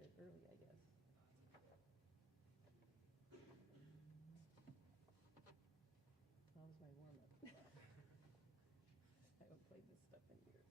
started early, I guess. That was my warm-up. I haven't played this stuff in years.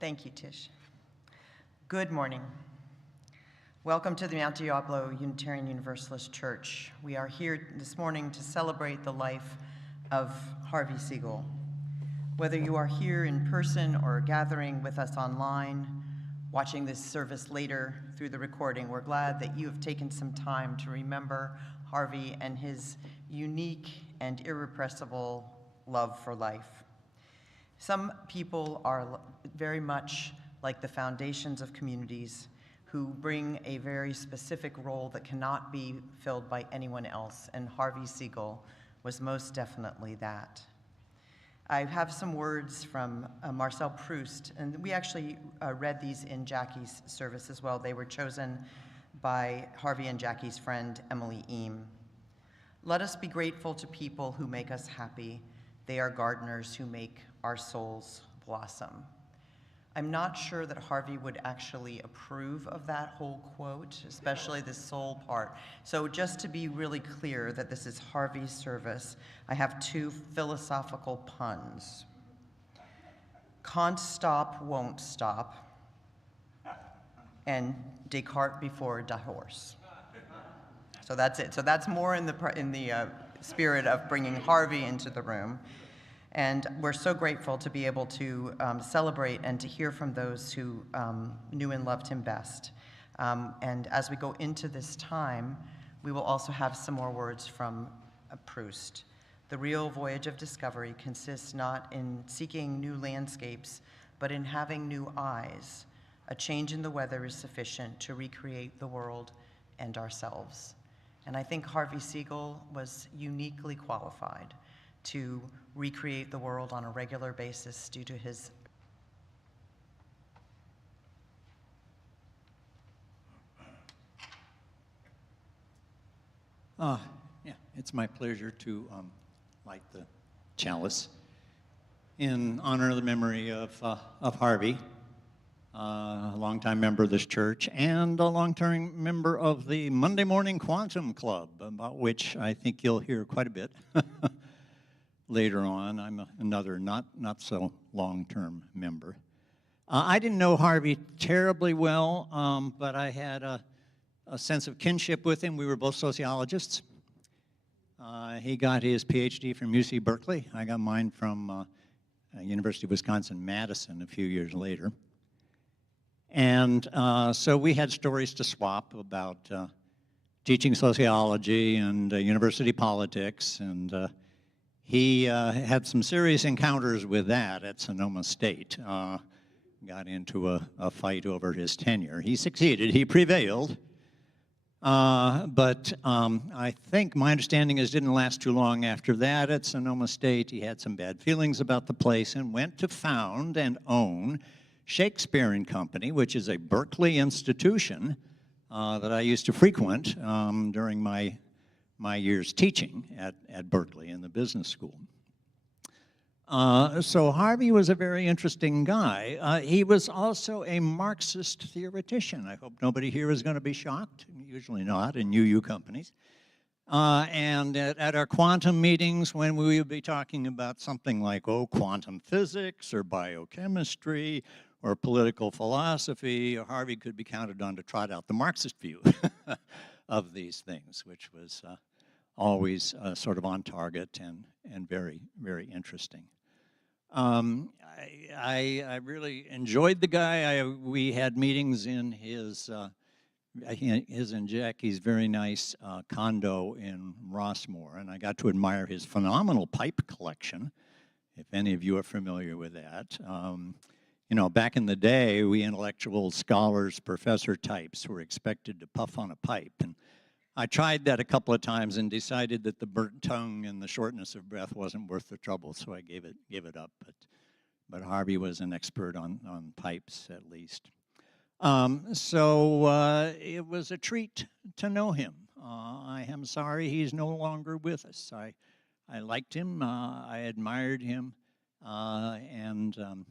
Thank you, Tish. Good morning. Welcome to the Mount Diablo Unitarian Universalist Church. We are here this morning to celebrate the life of Harvey Segal. Whether you are here in person or gathering with us online, watching this service later through the recording, we're glad that you have taken some time to remember Harvey and his unique and irrepressible love for life. Some people are very much like the foundations of communities who bring a very specific role that cannot be filled by anyone else, and Harvey Segal was most definitely that. I have some words from Marcel Proust, and we actually read these in Jackie's service as well. They were chosen by Harvey and Jackie's friend, Emily Eam. Let us be grateful to people who make us happy. They are gardeners who make our souls blossom. I'm not sure that Harvey would actually approve of that whole quote, especially the soul part. So just to be really clear that this is Harvey's service, I have two philosophical puns. Can't stop, won't stop, and Descartes before divorce. So that's it. So that's more in the spirit of bringing Harvey into the room. And we're so grateful to be able to celebrate and to hear from those who knew and loved him best. And as we go into this time, we will also have some more words from Proust. The real voyage of discovery consists not in seeking new landscapes, but in having new eyes. A change in the weather is sufficient to recreate the world and ourselves. And I think Harvey Segal was uniquely qualified to recreate the world on a regular basis due to his Yeah, it's my pleasure to light the chalice in honor of the memory of Harvey, a longtime member of this church, and a longtime member of the Monday Morning Quantum Club, about which I think you'll hear quite a bit later on. I'm another not so long-term member. I didn't know Harvey terribly well, but I had a sense of kinship with him. We were both sociologists. He got his PhD from UC Berkeley. I got mine from University of Wisconsin-Madison a few years later. And so we had stories to swap about teaching sociology and university politics, and he had some serious encounters with that at Sonoma State. Got into a fight over his tenure. He succeeded, he prevailed, but I think my understanding is didn't last too long after that at Sonoma State. He had some bad feelings about the place and went to found and own Shakespeare and Company, which is a Berkeley institution that I used to frequent during my years teaching at Berkeley in the business school. So Harvey was a very interesting guy. He was also a Marxist theoretician. I hope nobody here is going to be shocked. Usually not in UU companies. And at our quantum meetings, when we would be talking about something like, oh, quantum physics or biochemistry or political philosophy, Harvey could be counted on to trot out the Marxist view of these things, which was always sort of on target and very, very interesting. I really enjoyed the guy. We had meetings in his and Jackie's very nice condo in Rossmore, and I got to admire his phenomenal pipe collection, if any of you are familiar with that. You know, back in the day, we intellectual scholars, professor types were expected to puff on a pipe, and I tried that a couple of times and decided that the burnt tongue and the shortness of breath wasn't worth the trouble, so I gave it up. But Harvey was an expert on pipes, at least. So it was a treat to know him. I am sorry he's no longer with us. I liked him, I admired him, and I'm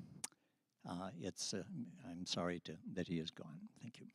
sorry that he is gone. Thank you.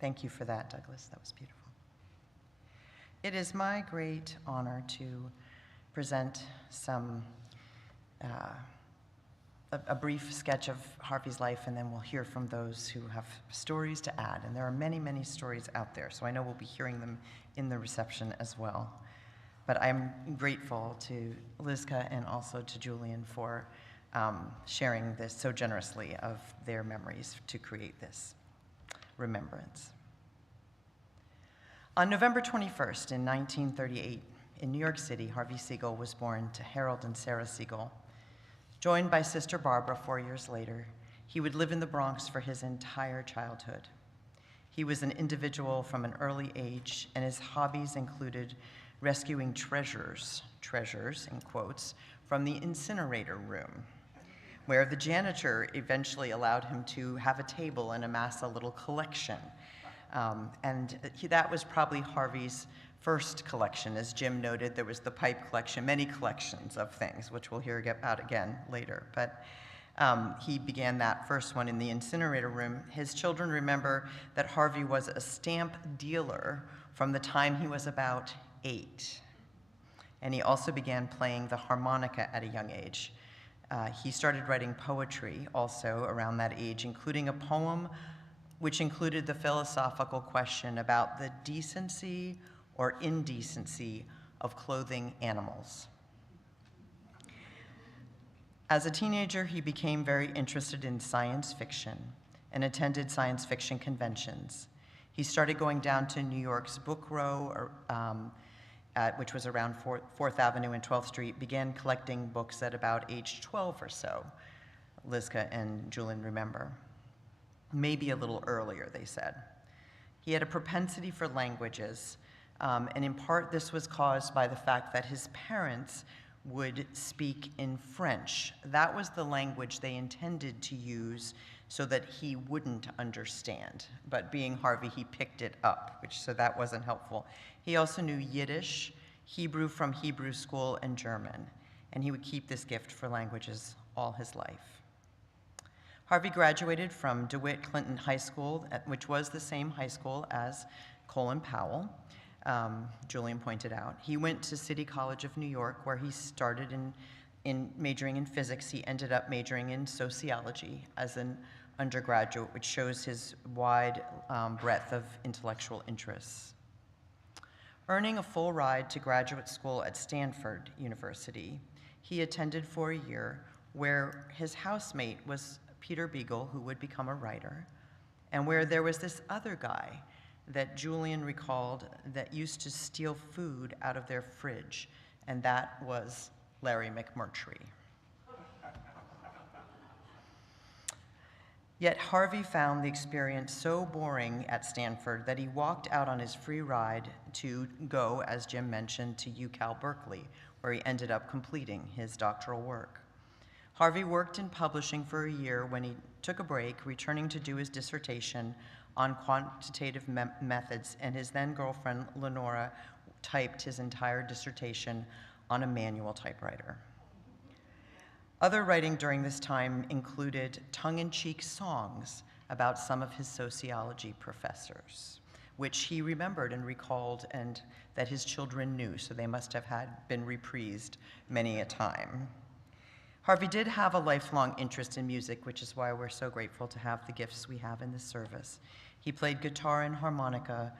Thank you for that, Douglas. That was beautiful. It is my great honor to present a brief sketch of Harvey's life, and then we'll hear from those who have stories to add. And there are many, many stories out there, so I know we'll be hearing them in the reception as well. But I'm grateful to Lizka and also to Julian for sharing this so generously of their memories to create this remembrance. On November 21st in 1938, in New York City, Harvey Segal was born to Harold and Sarah Segal. Joined by sister Barbara 4 years later, he would live in the Bronx for his entire childhood. He was an individual from an early age, and his hobbies included rescuing treasures in quotes, from the incinerator room, where the janitor eventually allowed him to have a table and amass a little collection. That was probably Harvey's first collection. As Jim noted, there was the pipe collection, many collections of things, which we'll hear about again later. But he began that first one in the incinerator room. His children remember that Harvey was a stamp dealer from the time he was about 8. And he also began playing the harmonica at a young age. He started writing poetry also around that age, including a poem which included the philosophical question about the decency or indecency of clothing animals. As a teenager, he became very interested in science fiction and attended science fiction conventions. He started going down to New York's Book Row, which was around 4th Avenue and 12th Street, began collecting books at about age 12 or so, Lizka and Julian remember. Maybe a little earlier, they said. He had a propensity for languages, and in part this was caused by the fact that his parents would speak in French. That was the language they intended to use so that he wouldn't understand. But being Harvey, he picked it up, so that wasn't helpful. He also knew Yiddish, Hebrew from Hebrew school, and German, and he would keep this gift for languages all his life. Harvey graduated from DeWitt Clinton High School, which was the same high school as Colin Powell, Julian pointed out. He went to City College of New York, where he started in majoring in physics. He ended up majoring in sociology as an undergraduate, which shows his wide breadth of intellectual interests. Earning a full ride to graduate school at Stanford University, he attended for a year, where his housemate was Peter Beagle, who would become a writer, and where there was this other guy that Julian recalled that used to steal food out of their fridge, and that was Larry McMurtry. Yet Harvey found the experience so boring at Stanford that he walked out on his free ride to go, as Jim mentioned, to UCal Berkeley, where he ended up completing his doctoral work. Harvey worked in publishing for a year when he took a break, returning to do his dissertation on quantitative methods, and his then girlfriend, Lenora, typed his entire dissertation on a manual typewriter. Other writing during this time included tongue-in-cheek songs about some of his sociology professors, which he remembered and recalled, and that his children knew, so they must have been reprised many a time. Harvey did have a lifelong interest in music, which is why we're so grateful to have the gifts we have in this service. He played guitar and harmonica,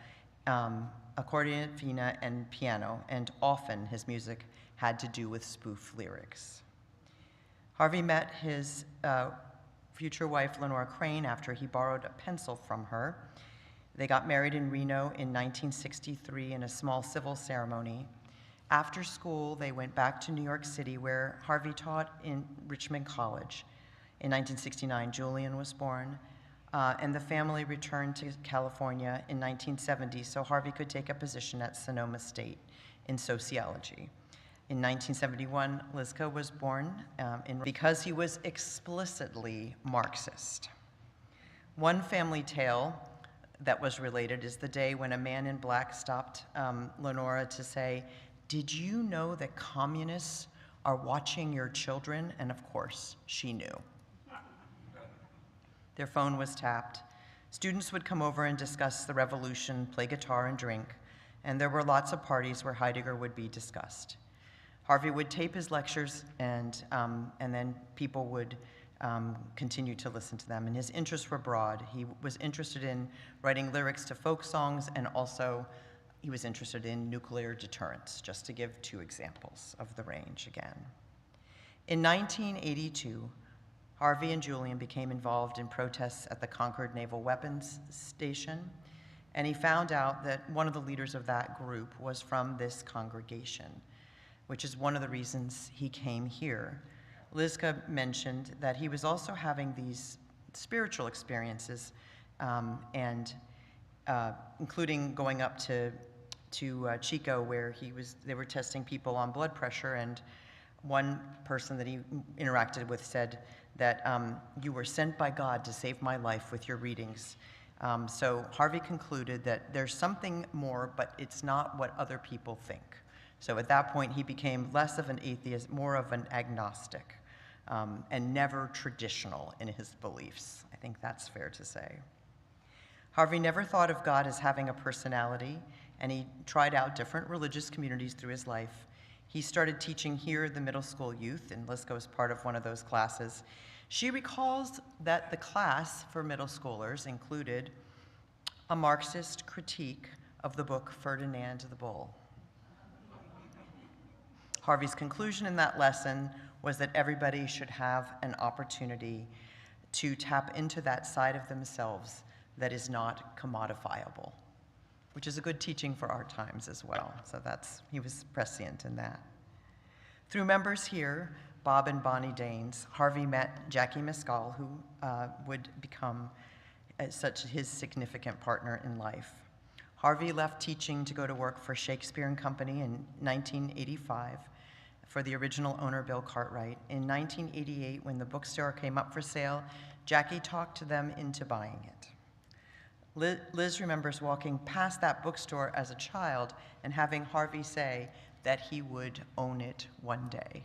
accordion, vina, and piano, and often his music had to do with spoof lyrics. Harvey met his future wife, Lenora Crane, after he borrowed a pencil from her. They got married in Reno in 1963 in a small civil ceremony. After school, they went back to New York City, where Harvey taught in Richmond College. In 1969, Julian was born, and the family returned to California in 1970 so Harvey could take a position at Sonoma State in sociology. In 1971, Lizka was born because he was explicitly Marxist. One family tale that was related is the day when a man in black stopped Lenora to say, "Did you know that communists are watching your children?" And of course, she knew. Their phone was tapped. Students would come over and discuss the revolution, play guitar, and drink, and there were lots of parties where Heidegger would be discussed. Harvey would tape his lectures, and then people would continue to listen to them, and his interests were broad. He was interested in writing lyrics to folk songs, and also he was interested in nuclear deterrence, just to give two examples of the range again. In 1982, Harvey and Julian became involved in protests at the Concord Naval Weapons Station, and he found out that one of the leaders of that group was from this congregation, which is one of the reasons he came here. Lizka mentioned that he was also having these spiritual experiences, including going up to Chico, where they were testing people on blood pressure, and one person that he interacted with said that you were sent by God to save my life with your readings. So Harvey concluded that there's something more, but it's not what other people think. So at that point, he became less of an atheist, more of an agnostic, and never traditional in his beliefs. I think that's fair to say. Harvey never thought of God as having a personality, and he tried out different religious communities through his life. He started teaching here at the middle school youth, and Liska was part of one of those classes. She recalls that the class for middle schoolers included a Marxist critique of the book Ferdinand the Bull. Harvey's conclusion in that lesson was that everybody should have an opportunity to tap into that side of themselves that is not commodifiable, which is a good teaching for our times as well. So he was prescient in that. Through members here, Bob and Bonnie Daines, Harvey met Jackie Segal, who would become his significant partner in life. Harvey left teaching to go to work for Shakespeare and Company in 1985 for the original owner, Bill Cartwright. In 1988, when the bookstore came up for sale, Jackie talked them into buying it. Liz remembers walking past that bookstore as a child and having Harvey say that he would own it one day.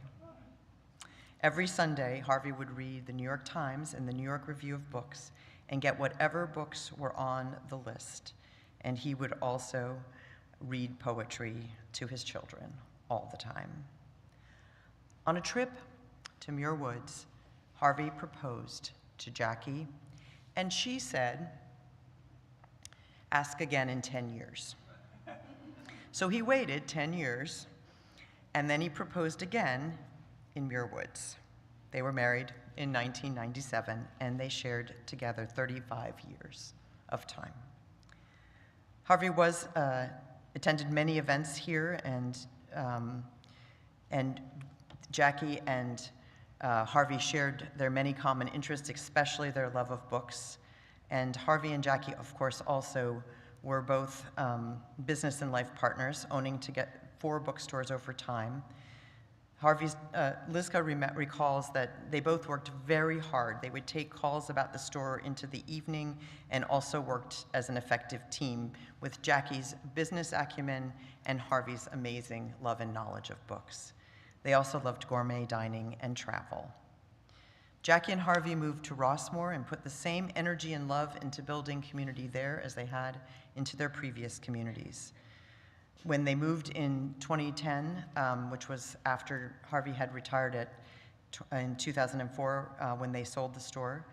Every Sunday, Harvey would read the New York Times and the New York Review of Books and get whatever books were on the list. And he would also read poetry to his children all the time. On a trip to Muir Woods, Harvey proposed to Jackie, and she said, "Ask again in 10 years." So he waited 10 years, and then he proposed again in Muir Woods. They were married in 1997, and they shared together 35 years of time. Harvey attended many events here, and Jackie and Harvey shared their many common interests, especially their love of books. And Harvey and Jackie, of course, also were both business and life partners, owning 4 bookstores over time. Liska recalls that they both worked very hard. They would take calls about the store into the evening and also worked as an effective team with Jackie's business acumen and Harvey's amazing love and knowledge of books. They also loved gourmet dining and travel. Jackie and Harvey moved to Rossmore and put the same energy and love into building community there as they had into their previous communities. When they moved in 2010, which was after Harvey had retired in 2004 when they sold the store,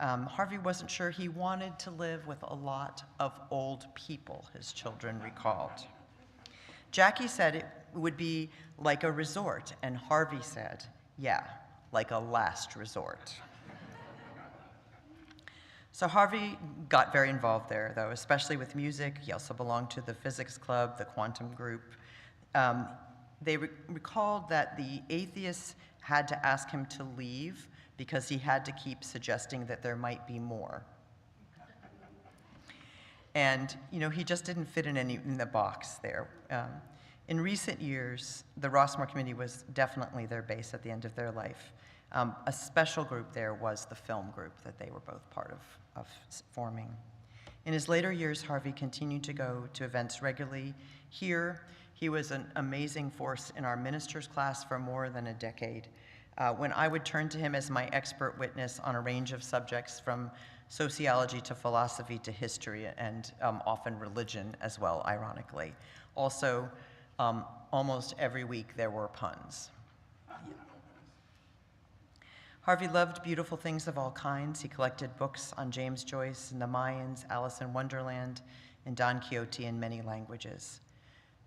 Harvey wasn't sure he wanted to live with a lot of old people, his children recalled. Jackie said it would be like a resort, and Harvey said, yeah, like a last resort. So Harvey got very involved there, though, especially with music. He also belonged to the physics club, the quantum group. They recalled that the atheists had to ask him to leave because he had to keep suggesting that there might be more. And he just didn't fit in the box there. In recent years, the Rossmore community was definitely their base at the end of their life. A special group there was the film group that they were both part of forming. In his later years, Harvey continued to go to events regularly. Here, he was an amazing force in our ministers class for more than a decade. When I would turn to him as my expert witness on a range of subjects from sociology to philosophy to history, and often religion as well, ironically. Also, almost every week there were puns. Harvey loved beautiful things of all kinds. He collected books on James Joyce and the Mayans, Alice in Wonderland, and Don Quixote in many languages.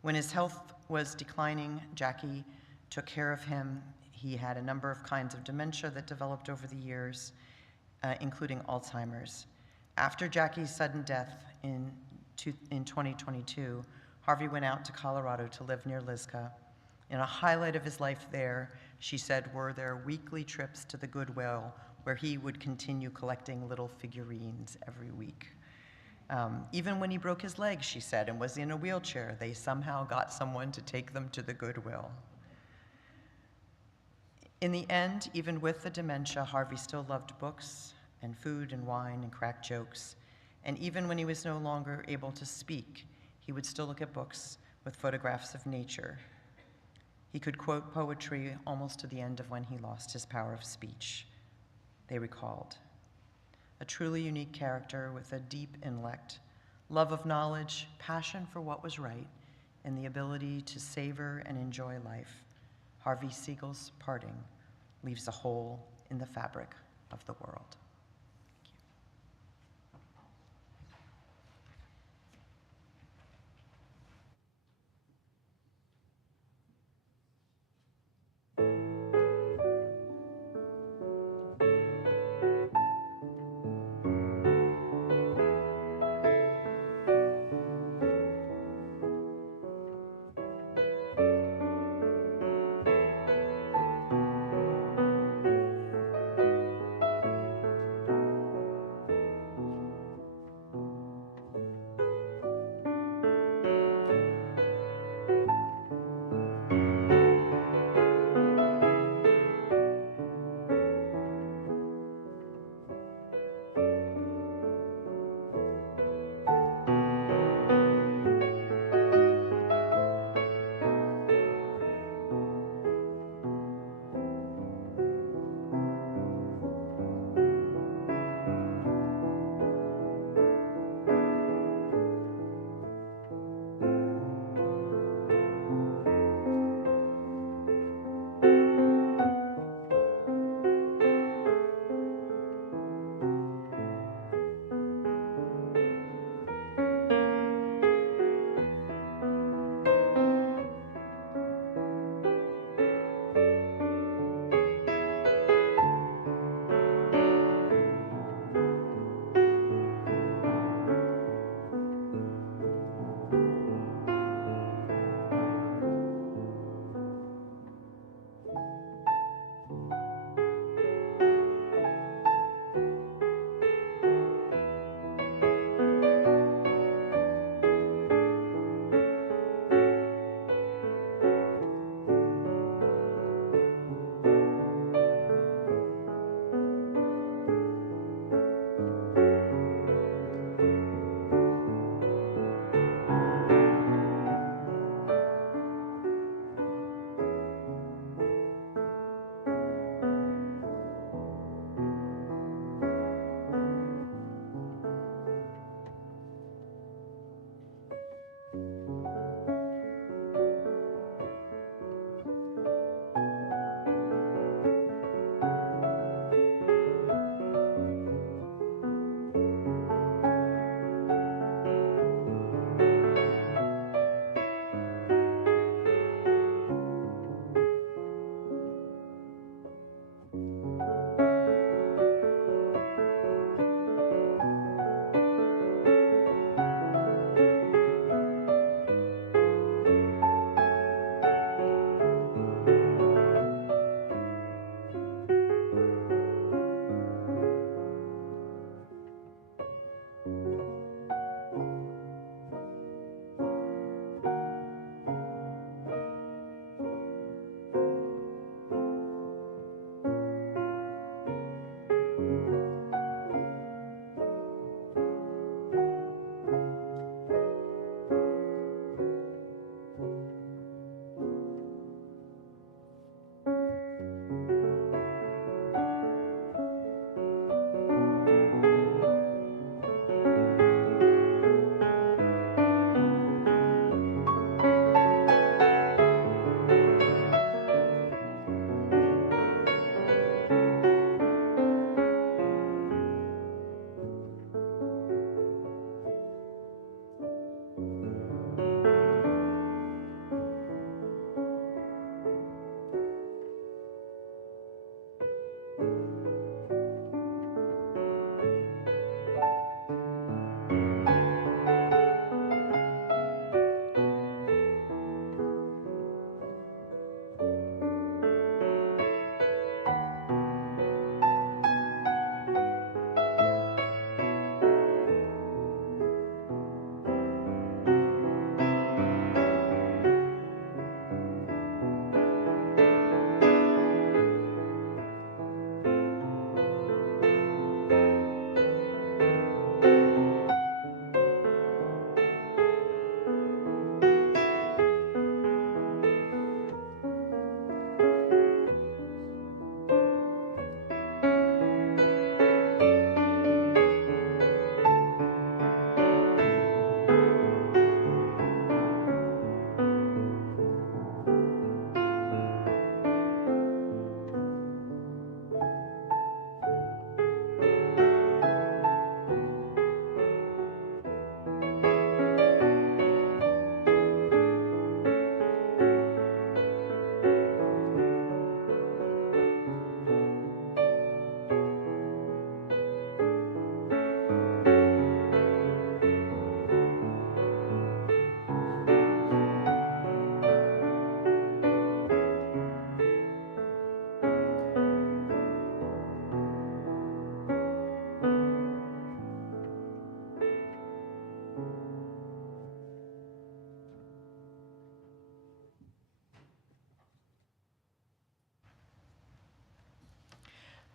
When his health was declining, Jackie took care of him. He had a number of kinds of dementia that developed over the years, including Alzheimer's. After Jackie's sudden death in 2022, Harvey went out to Colorado to live near Lisca. In a highlight of his life there, she said, were their weekly trips to the Goodwill, where he would continue collecting little figurines every week. Even when he broke his leg, she said, and was in a wheelchair, they somehow got someone to take them to the Goodwill. In the end, even with the dementia, Harvey still loved books and food and wine and crack jokes. And even when he was no longer able to speak, he would still look at books with photographs of nature. He could quote poetry almost to the end of when he lost his power of speech, they recalled. A truly unique character with a deep intellect, love of knowledge, passion for what was right, and the ability to savor and enjoy life, Harvey Segal's parting leaves a hole in the fabric of the world.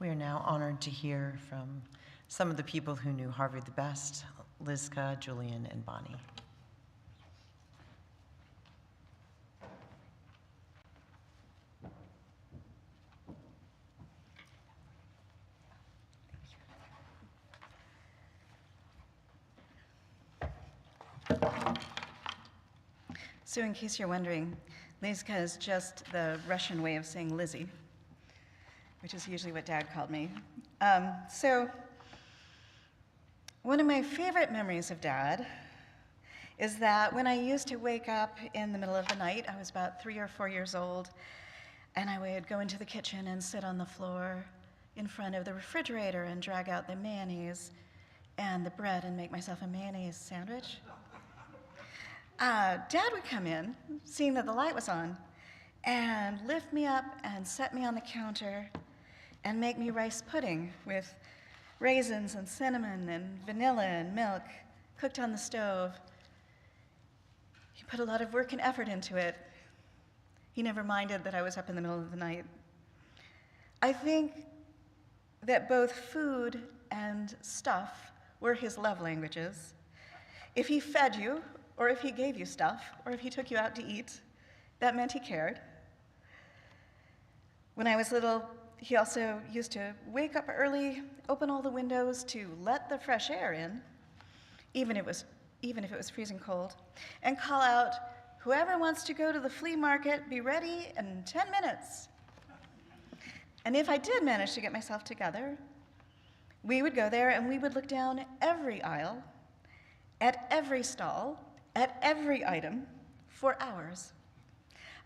We are now honored to hear from some of the people who knew Harvey the best, Lizka, Julian, and Bonnie. So in case you're wondering, Lizka is just the Russian way of saying Lizzie, which is usually what Dad called me. So one of my favorite memories of Dad is that when I used to wake up in the middle of the night, I was about 3 or 4 years old, and I would go into the kitchen and sit on the floor in front of the refrigerator and drag out the mayonnaise and the bread and make myself a mayonnaise sandwich. Dad would come in, seeing that the light was on, and lift me up and set me on the counter and make me rice pudding with raisins and cinnamon and vanilla and milk cooked on the stove. He put a lot of work and effort into it. He never minded that I was up in the middle of the night. I think that both food and stuff were his love languages. If he fed you, or if he gave you stuff, or if he took you out to eat, that meant he cared. When I was little, he also used to wake up early, open all the windows to let the fresh air in, even if it was freezing cold, and call out, "Whoever wants to go to the flea market, be ready in 10 minutes. And if I did manage to get myself together, we would go there and we would look down every aisle, at every stall, at every item, for hours.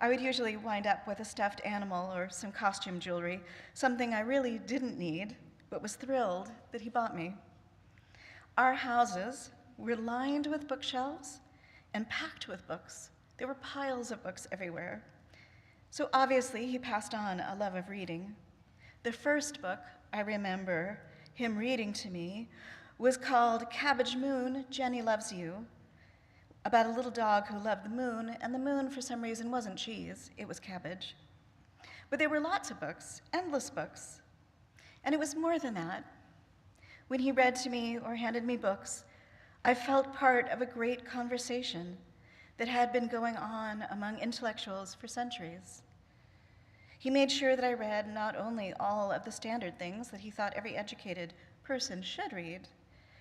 I would usually wind up with a stuffed animal or some costume jewelry, something I really didn't need, but was thrilled that he bought me. Our houses were lined with bookshelves and packed with books. There were piles of books everywhere. So obviously, he passed on a love of reading. The first book I remember him reading to me was called Cabbage Moon, Jenny Loves You, about a little dog who loved the moon, and the moon, for some reason, wasn't cheese, it was cabbage. But there were lots of books, endless books. And it was more than that. When he read to me or handed me books, I felt part of a great conversation that had been going on among intellectuals for centuries. He made sure that I read not only all of the standard things that he thought every educated person should read,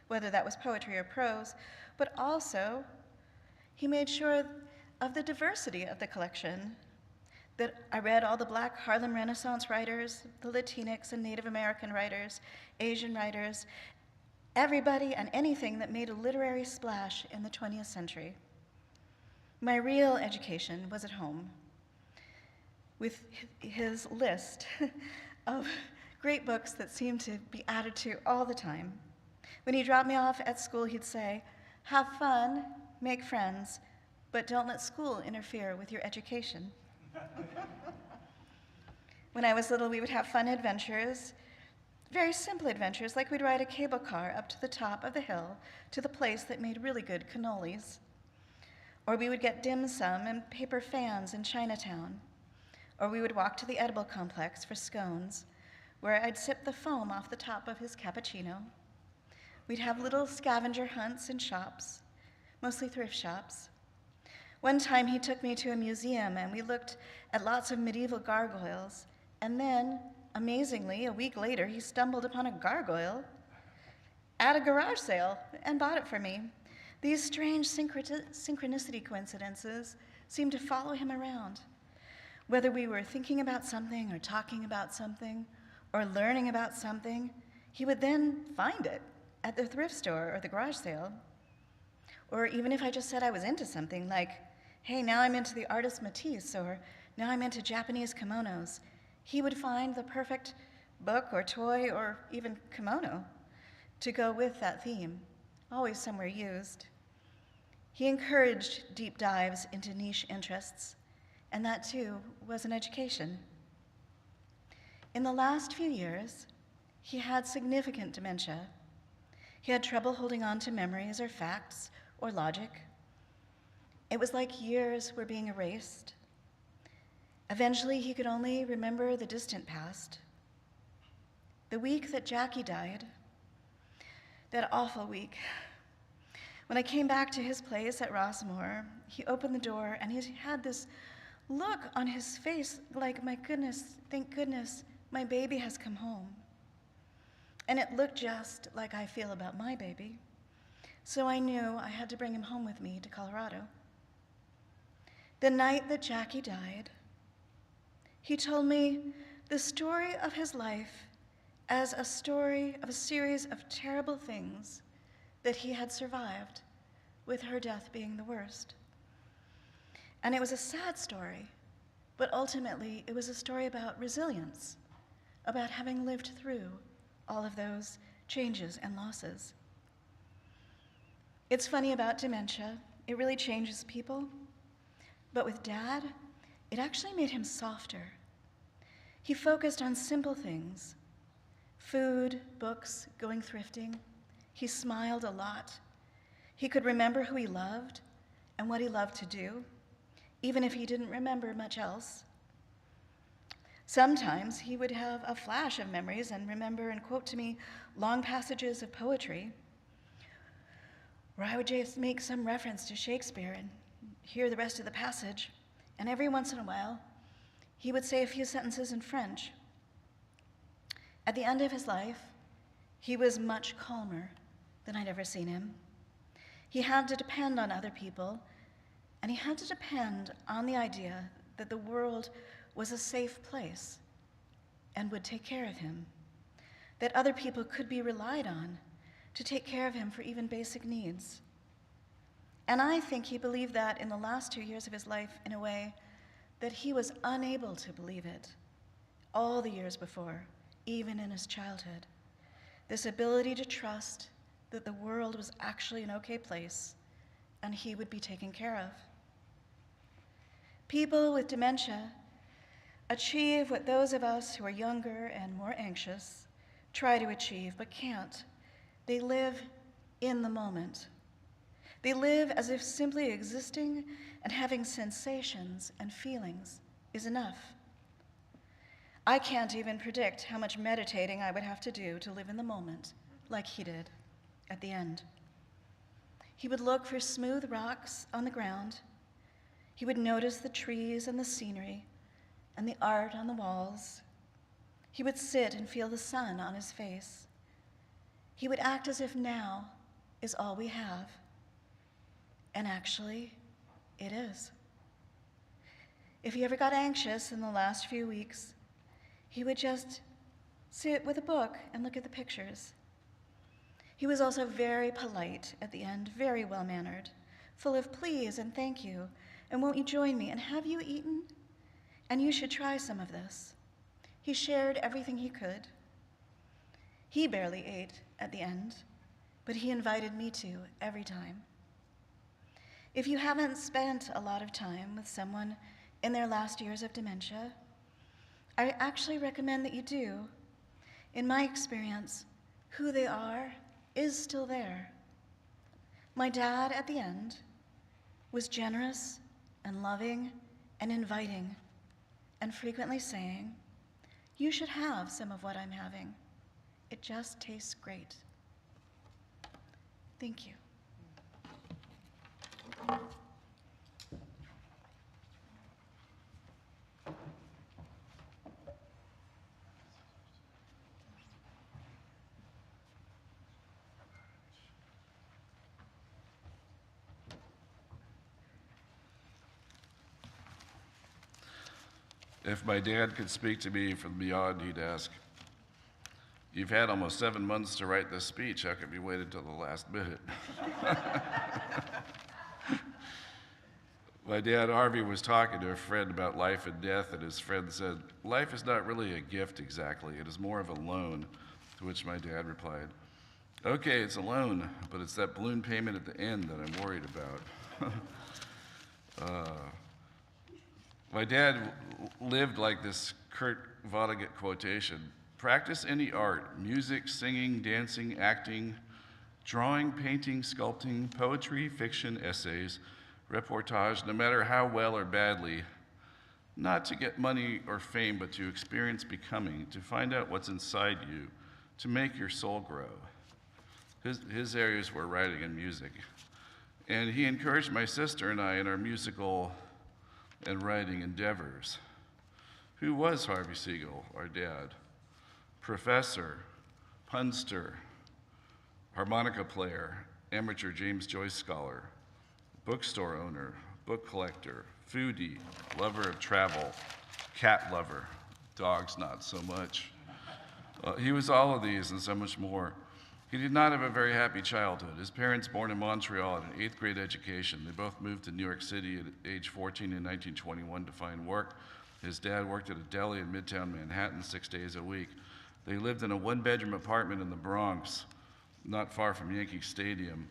whether that was poetry or prose, but also he made sure of the diversity of the collection, that I read all the Black Harlem Renaissance writers, the Latinx and Native American writers, Asian writers, everybody and anything that made a literary splash in the 20th century. My real education was at home, with his list of great books that seemed to be added to all the time. When he dropped me off at school, he'd say, "Have fun, make friends, but don't let school interfere with your education." When I was little, we would have fun adventures, very simple adventures, like we'd ride a cable car up to the top of the hill to the place that made really good cannolis. Or we would get dim sum and paper fans in Chinatown. Or we would walk to the edible complex for scones, where I'd sip the foam off the top of his cappuccino. We'd have little scavenger hunts in shops, mostly thrift shops. One time he took me to a museum and we looked at lots of medieval gargoyles, and then, amazingly, a week later, he stumbled upon a gargoyle at a garage sale and bought it for me. These strange synchronicity coincidences seemed to follow him around. Whether we were thinking about something or talking about something or learning about something, he would then find it at the thrift store or the garage sale. Or even if I just said I was into something, like, "Hey, now I'm into the artist Matisse," or "Now I'm into Japanese kimonos," he would find the perfect book or toy or even kimono to go with that theme, always somewhere used. He encouraged deep dives into niche interests, and that too was an education. In the last few years, he had significant dementia. He had trouble holding on to memories or facts or logic. It was like years were being erased. Eventually, he could only remember the distant past. the week that Jackie died, that awful week, when I came back to his place at Rossmore, he opened the door and he had this look on his face like, my goodness, thank goodness, my baby has come home. And it looked just like I feel about my baby. So I knew I had to bring him home with me to Colorado. The night that Jackie died, he told me the story of his life as a story of a series of terrible things that he had survived, with her death being the worst. And it was a sad story, but ultimately it was a story about resilience, about having lived through all of those changes and losses. It's funny about dementia, it really changes people, but with Dad, it actually made him softer. He focused on simple things: food, books, going thrifting. He smiled a lot. He could remember who he loved and what he loved to do, even if he didn't remember much else. Sometimes he would have a flash of memories and remember and quote to me long passages of poetry, where I would just make some reference to Shakespeare and hear the rest of the passage, and every once in a while, he would say a few sentences in French. At the end of his life, he was much calmer than I'd ever seen him. He had to depend on other people, and he had to depend on the idea that the world was a safe place and would take care of him, that other people could be relied on to take care of him for even basic needs. And I think he believed that in the last 2 years of his life in a way that he was unable to believe it all the years before, even in his childhood. This ability to trust that the world was actually an okay place and he would be taken care of. People with dementia achieve what those of us who are younger and more anxious try to achieve but can't. They live in the moment. They live as if simply existing and having sensations and feelings is enough. I can't even predict how much meditating I would have to do to live in the moment like he did at the end. He would look for smooth rocks on the ground. He would notice the trees and the scenery and the art on the walls. He would sit and feel the sun on his face. He would act as if now is all we have. And actually, it is. If he ever got anxious in the last few weeks, he would just sit with a book and look at the pictures. He was also very polite at the end, very well-mannered, full of please and thank you, and won't you join me, and have you eaten? And you should try some of this. He shared everything he could. He barely ate at the end, but he invited me to every time. If you haven't spent a lot of time with someone in their last years of dementia, I actually recommend that you do. In my experience, who they are is still there. My dad, at the end, was generous and loving and inviting, and frequently saying, "You should have some of what I'm having. It just tastes great." Thank you. If my dad could speak to me from beyond, he'd ask, "You've had almost 7 months to write this speech. How come you waited till the last minute?" My dad, Harvey, was talking to a friend about life and death, and his friend said, "Life is not really a gift exactly. It is more of a loan," to which my dad replied, "Okay, it's a loan, but it's that balloon payment at the end that I'm worried about." My dad lived like this Kurt Vonnegut quotation: "Practice any art, music, singing, dancing, acting, drawing, painting, sculpting, poetry, fiction, essays, reportage, no matter how well or badly, not to get money or fame, but to experience becoming, to find out what's inside you, to make your soul grow. His areas were writing and music. And he encouraged my sister and I in our musical and writing endeavors. Who was Harvey Segal, our dad? Professor, punster, harmonica player, amateur James Joyce scholar, bookstore owner, book collector, foodie, lover of travel, cat lover, dogs not so much. He was all of these and so much more. He did not have a very happy childhood. His parents, born in Montreal, had an 8th grade education. They both moved to New York City at age 14 in 1921 to find work. His dad worked at a deli in Midtown Manhattan 6 days a week. They lived in a 1-bedroom apartment in the Bronx, not far from Yankee Stadium.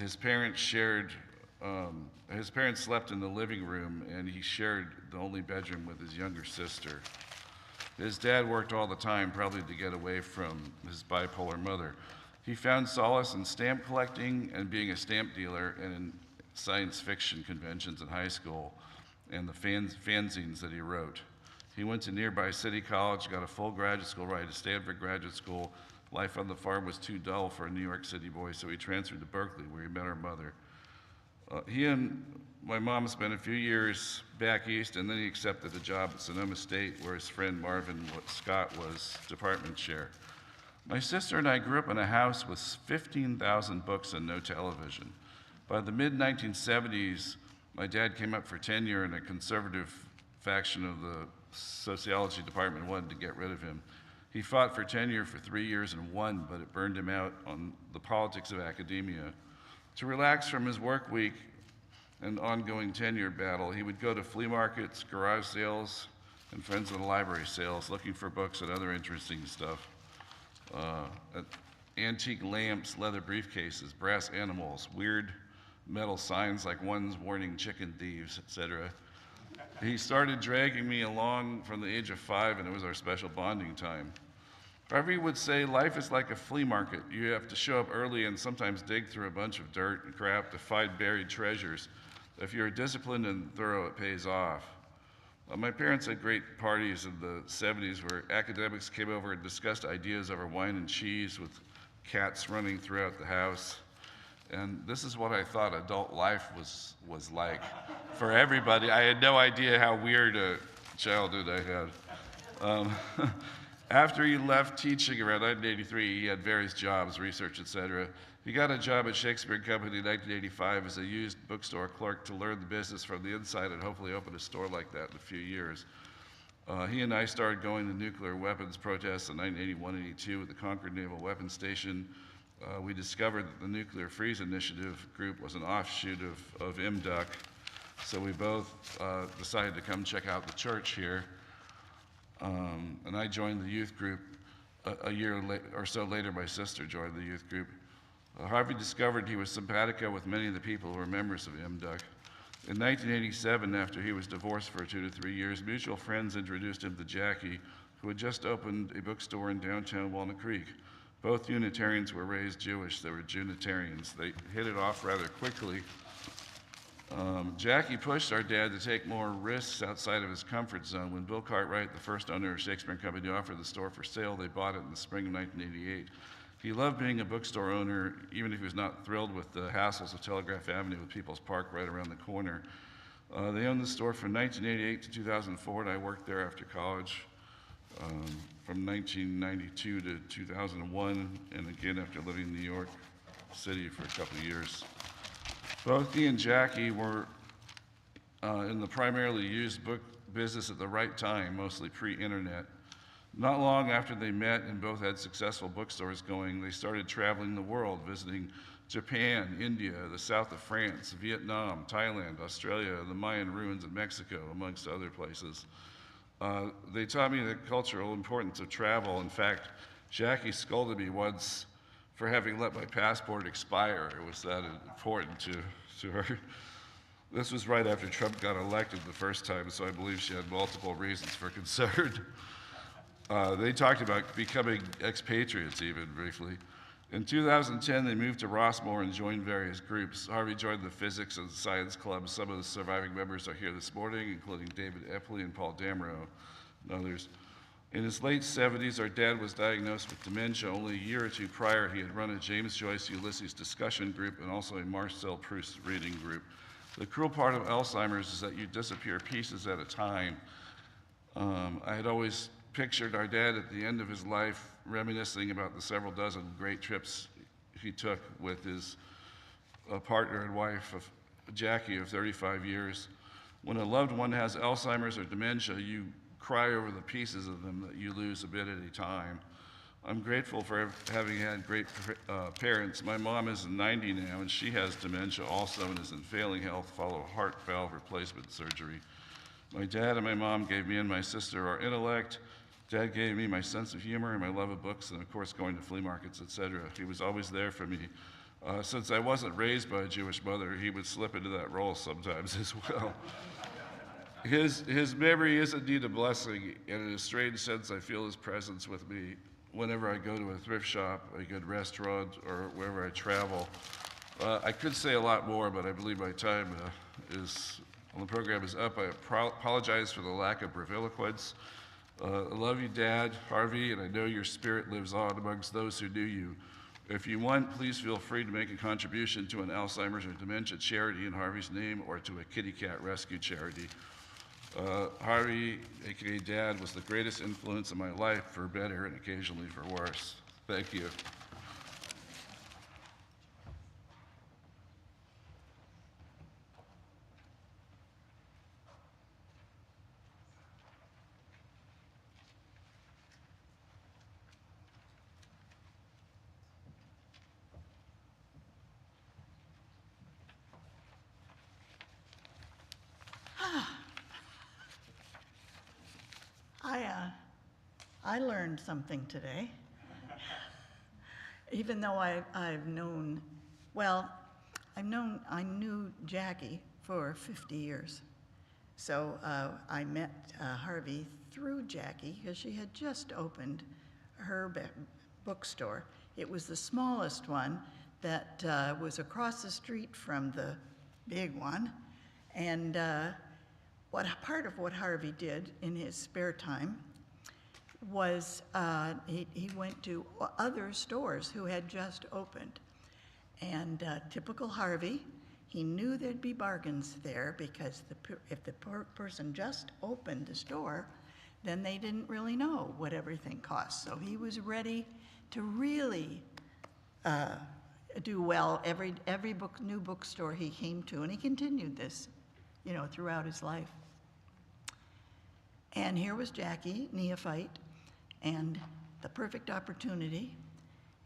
His parents slept in the living room, and he shared the only bedroom with his younger sister. His dad worked all the time, probably to get away from his bipolar mother. He found solace in stamp collecting and being a stamp dealer and in science fiction conventions in high school and the fanzines that he wrote. He went to nearby City College, got a full graduate school ride to Stanford Graduate School. Life on the farm was too dull for a New York City boy, so he transferred to Berkeley, where he met our mother. He and my mom spent a few years back east, and then he accepted a job at Sonoma State, where his friend Marvin Scott was department chair. My sister and I grew up in a house with 15,000 books and no television. By the mid-1970s, my dad came up for tenure, and a conservative faction of the sociology department wanted to get rid of him. He fought for tenure for 3 years and won, but it burned him out on the politics of academia. To relax from his work week and ongoing tenure battle, he would go to flea markets, garage sales, and friends of the library sales, looking for books and other interesting stuff. Antique lamps, leather briefcases, brass animals, weird metal signs like ones warning chicken thieves, etc. He started dragging me along from the age of 5, and it was our special bonding time. Harvey would say, life is like a flea market. You have to show up early and sometimes dig through a bunch of dirt and crap to find buried treasures. If you're disciplined and thorough, it pays off. My parents had great parties in the 70s where academics came over and discussed ideas over wine and cheese with cats running throughout the house. And this is what I thought adult life was like for everybody. I had no idea how weird a childhood I had. After he left teaching around 1983, he had various jobs, research, etc. He got a job at Shakespeare Company in 1985 as a used bookstore clerk to learn the business from the inside and hopefully open a store like that in a few years. He and I started going to nuclear weapons protests in 1981-82 at the Concord Naval Weapons Station. We discovered that the Nuclear Freeze Initiative group was an offshoot of MDUC, so we both decided to come check out the church here. And I joined the youth group a year or so later. My sister joined the youth group. Harvey discovered he was simpatico with many of the people who were members of MDUC. In 1987, after he was divorced for 2 to 3 years, mutual friends introduced him to Jackie, who had just opened a bookstore in downtown Walnut Creek. Both Unitarians were raised Jewish. They were Junitarians. They hit it off rather quickly. Jackie pushed our dad to take more risks outside of his comfort zone. When Bill Cartwright, the first owner of Shakespeare Company, offered the store for sale, they bought it in the spring of 1988. He loved being a bookstore owner, even if he was not thrilled with the hassles of Telegraph Avenue with People's Park right around the corner. They owned the store from 1988 to 2004, and I worked there after college from 1992 to 2001, and again after living in New York City for a couple of years. Both he and Jackie were in the primarily used book business at the right time, mostly pre-internet. Not long after they met and both had successful bookstores going, they started traveling the world, visiting Japan, India, the south of France, Vietnam, Thailand, Australia, the Mayan ruins of Mexico, amongst other places. They taught me the cultural importance of travel. In fact, Jackie scolded me once for having let my passport expire. It was that important to her. This was right after Trump got elected the first time, so I believe she had multiple reasons for concern. They talked about becoming expatriates even briefly. In 2010, they moved to Rossmore and joined various groups. Harvey joined the physics and science club. Some of the surviving members are here this morning, including David Epley and Paul Damrow and others. In his late 70s, our dad was diagnosed with dementia. Only a year or two prior, he had run a James Joyce Ulysses discussion group and also a Marcel Proust reading group. The cruel part of Alzheimer's is that you disappear pieces at a time. I had always pictured our dad at the end of his life reminiscing about the several dozen great trips he took with his partner and wife, of Jackie, of 35 years. When a loved one has Alzheimer's or dementia, you cry over the pieces of them that you lose a bit at a time. I'm grateful for having had great parents. My mom is 90 now, and she has dementia also and is in failing health following heart valve replacement surgery. My dad and my mom gave me and my sister our intellect. Dad gave me my sense of humor and my love of books and, of course, going to flea markets, etc. He was always there for me. Since I wasn't raised by a Jewish mother, he would slip into that role sometimes as well. His memory is indeed a blessing, and in a strange sense, I feel his presence with me whenever I go to a thrift shop, a good restaurant, or wherever I travel. I could say a lot more, but I believe my time on the program is up. I apologize for the lack of breviloquence. I love you, Dad, Harvey, and I know your spirit lives on amongst those who knew you. If you want, please feel free to make a contribution to an Alzheimer's or dementia charity in Harvey's name or to a kitty cat rescue charity. Harvey, aka Dad, was the greatest influence in my life, for better and occasionally for worse. Thank you. I learned something today. Even though I knew Jackie for 50 years. So I met Harvey through Jackie because she had just opened her bookstore. It was the smallest one that was across the street from the big one. And part of what Harvey did in his spare time was he went to other stores who had just opened. And typical Harvey, he knew there'd be bargains there because if the person just opened the store, then they didn't really know what everything cost. So he was ready to really do well every new bookstore he came to, and he continued this, throughout his life. And here was Jackie, neophyte, and the perfect opportunity.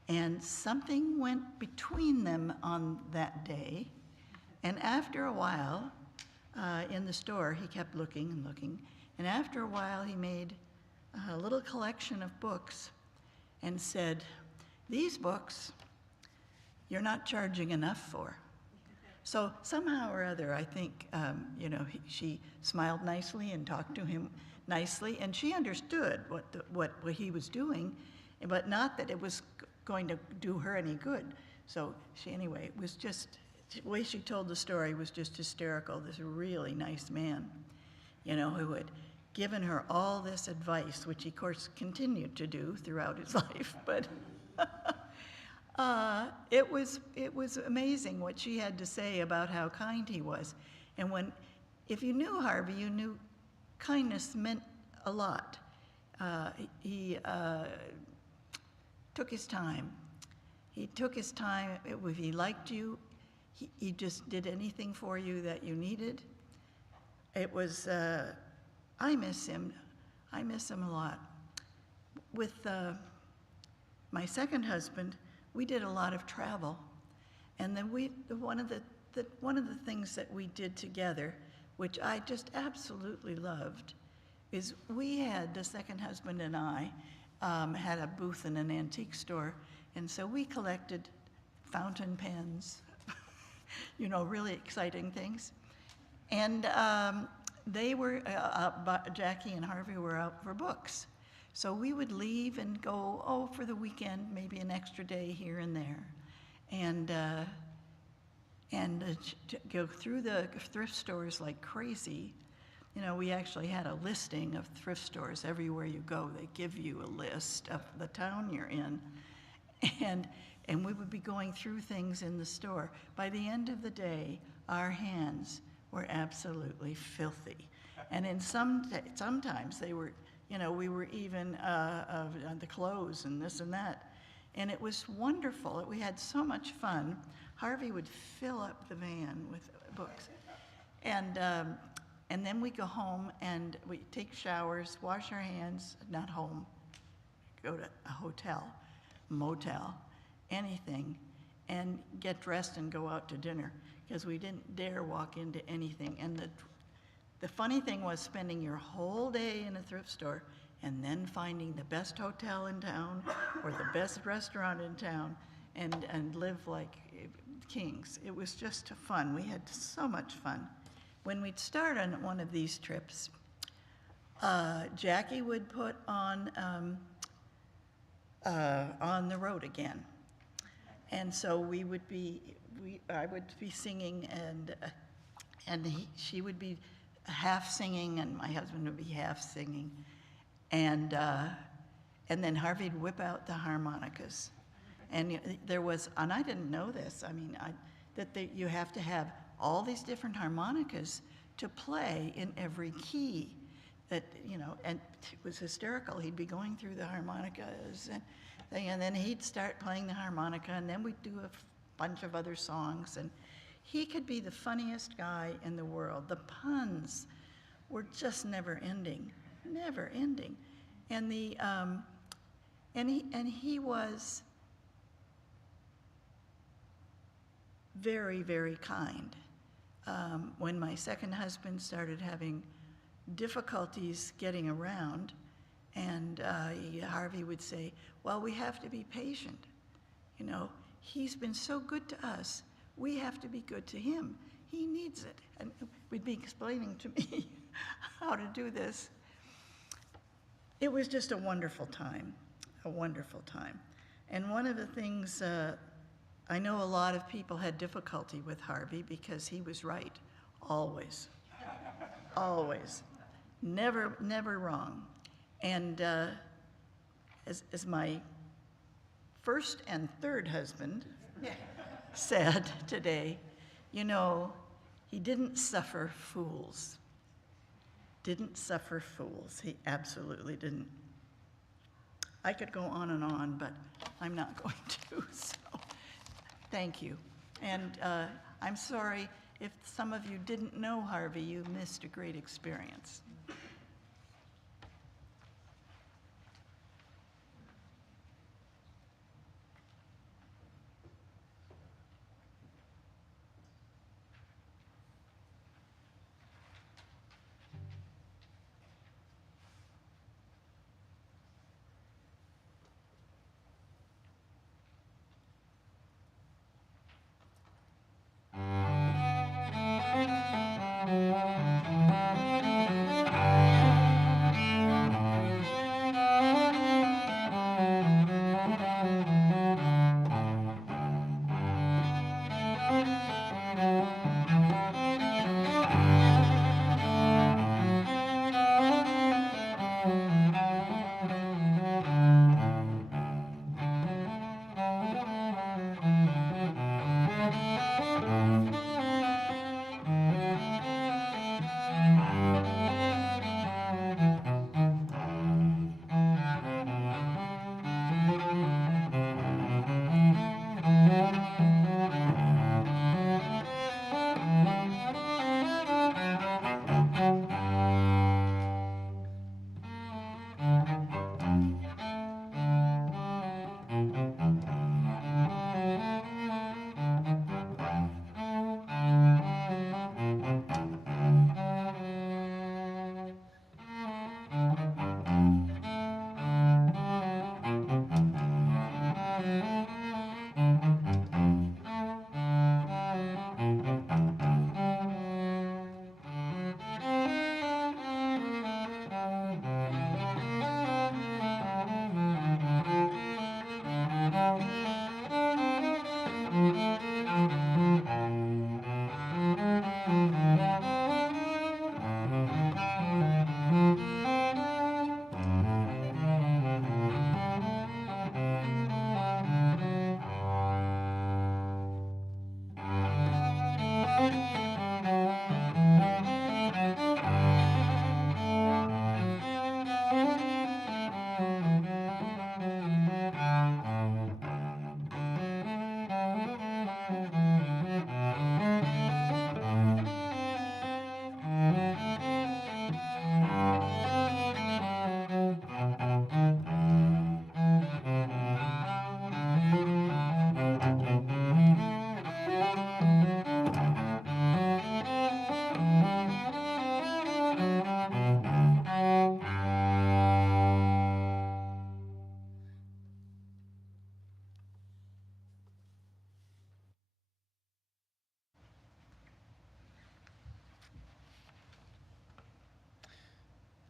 And something went between them on that day. And after a while, in the store, he kept looking and looking. And after a while, he made a little collection of books and said, "These books, you're not charging enough for." So somehow or other, I think, she smiled nicely and talked to him nicely, and she understood what he was doing, but not that it was going to do her any good. So anyway, it was just, the way she told the story was just hysterical. This really nice man, who had given her all this advice, which he, of course, continued to do throughout his life, but it was amazing what she had to say about how kind he was. And if you knew Harvey, you knew kindness meant a lot. He took his time. He took his time. If he liked you, he just did anything for you that you needed. It was, I miss him. I miss him a lot. With my second husband, we did a lot of travel. And then one of the things that we did together, which I just absolutely loved, is the second husband and I, had a booth in an antique store, and so we collected fountain pens, really exciting things. And they were, Jackie and Harvey were out for books. So we would leave and go, oh, for the weekend, maybe an extra day here and there. And to go through the thrift stores like crazy. You know, we actually had a listing of thrift stores everywhere you go. They give you a list of the town you're in. And we would be going through things in the store. By the end of the day, our hands were absolutely filthy. And sometimes they were, you know, we were even on the clothes and this and that. And it was wonderful. We had so much fun. Harvey would fill up the van with books. And then we go home and we take showers, wash our hands, not home, go to a hotel, motel, anything, and get dressed and go out to dinner because we didn't dare walk into anything. And the funny thing was spending your whole day in a thrift store and then finding the best hotel in town or the best restaurant in town and live like kings. It was just fun. We had so much fun. When we'd start on one of these trips, Jackie would put on the road again. And so I would be singing and she would be half singing and my husband would be half singing. And then Harvey'd whip out the harmonicas. And and I didn't know this, I mean, you have to have all these different harmonicas to play in every key. And it was hysterical. He'd be going through the harmonicas and then he'd start playing the harmonica and then we'd do a bunch of other songs. And he could be the funniest guy in the world. The puns were just never ending. And he was very, very kind. When my second husband started having difficulties getting around, and Harvey would say, well, we have to be patient. You know, he's been so good to us. We have to be good to him. He needs it. And would be explaining to me how to do this. It was just a wonderful time. And one of the things, I know a lot of people had difficulty with Harvey because he was right, always, always, never wrong. And as my first and third husband said today, you know, he didn't suffer fools. Didn't suffer fools. He absolutely didn't. I could go on, but I'm not going to, so thank you. And I'm sorry if some of you didn't know Harvey, you missed a great experience.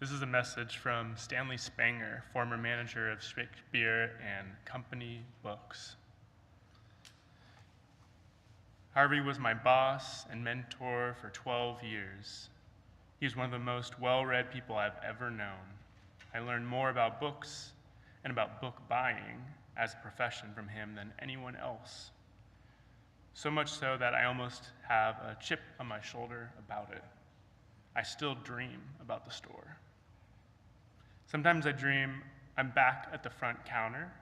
This is a message from Stanley Spanger, former manager of Shakespeare and Company Books. Harvey was my boss and mentor for 12 years. He's one of the most well-read people I've ever known. I learned more about books and about book buying as a profession from him than anyone else. So much so that I almost have a chip on my shoulder about it. I still dream about the store. Sometimes I dream I'm back at the front counter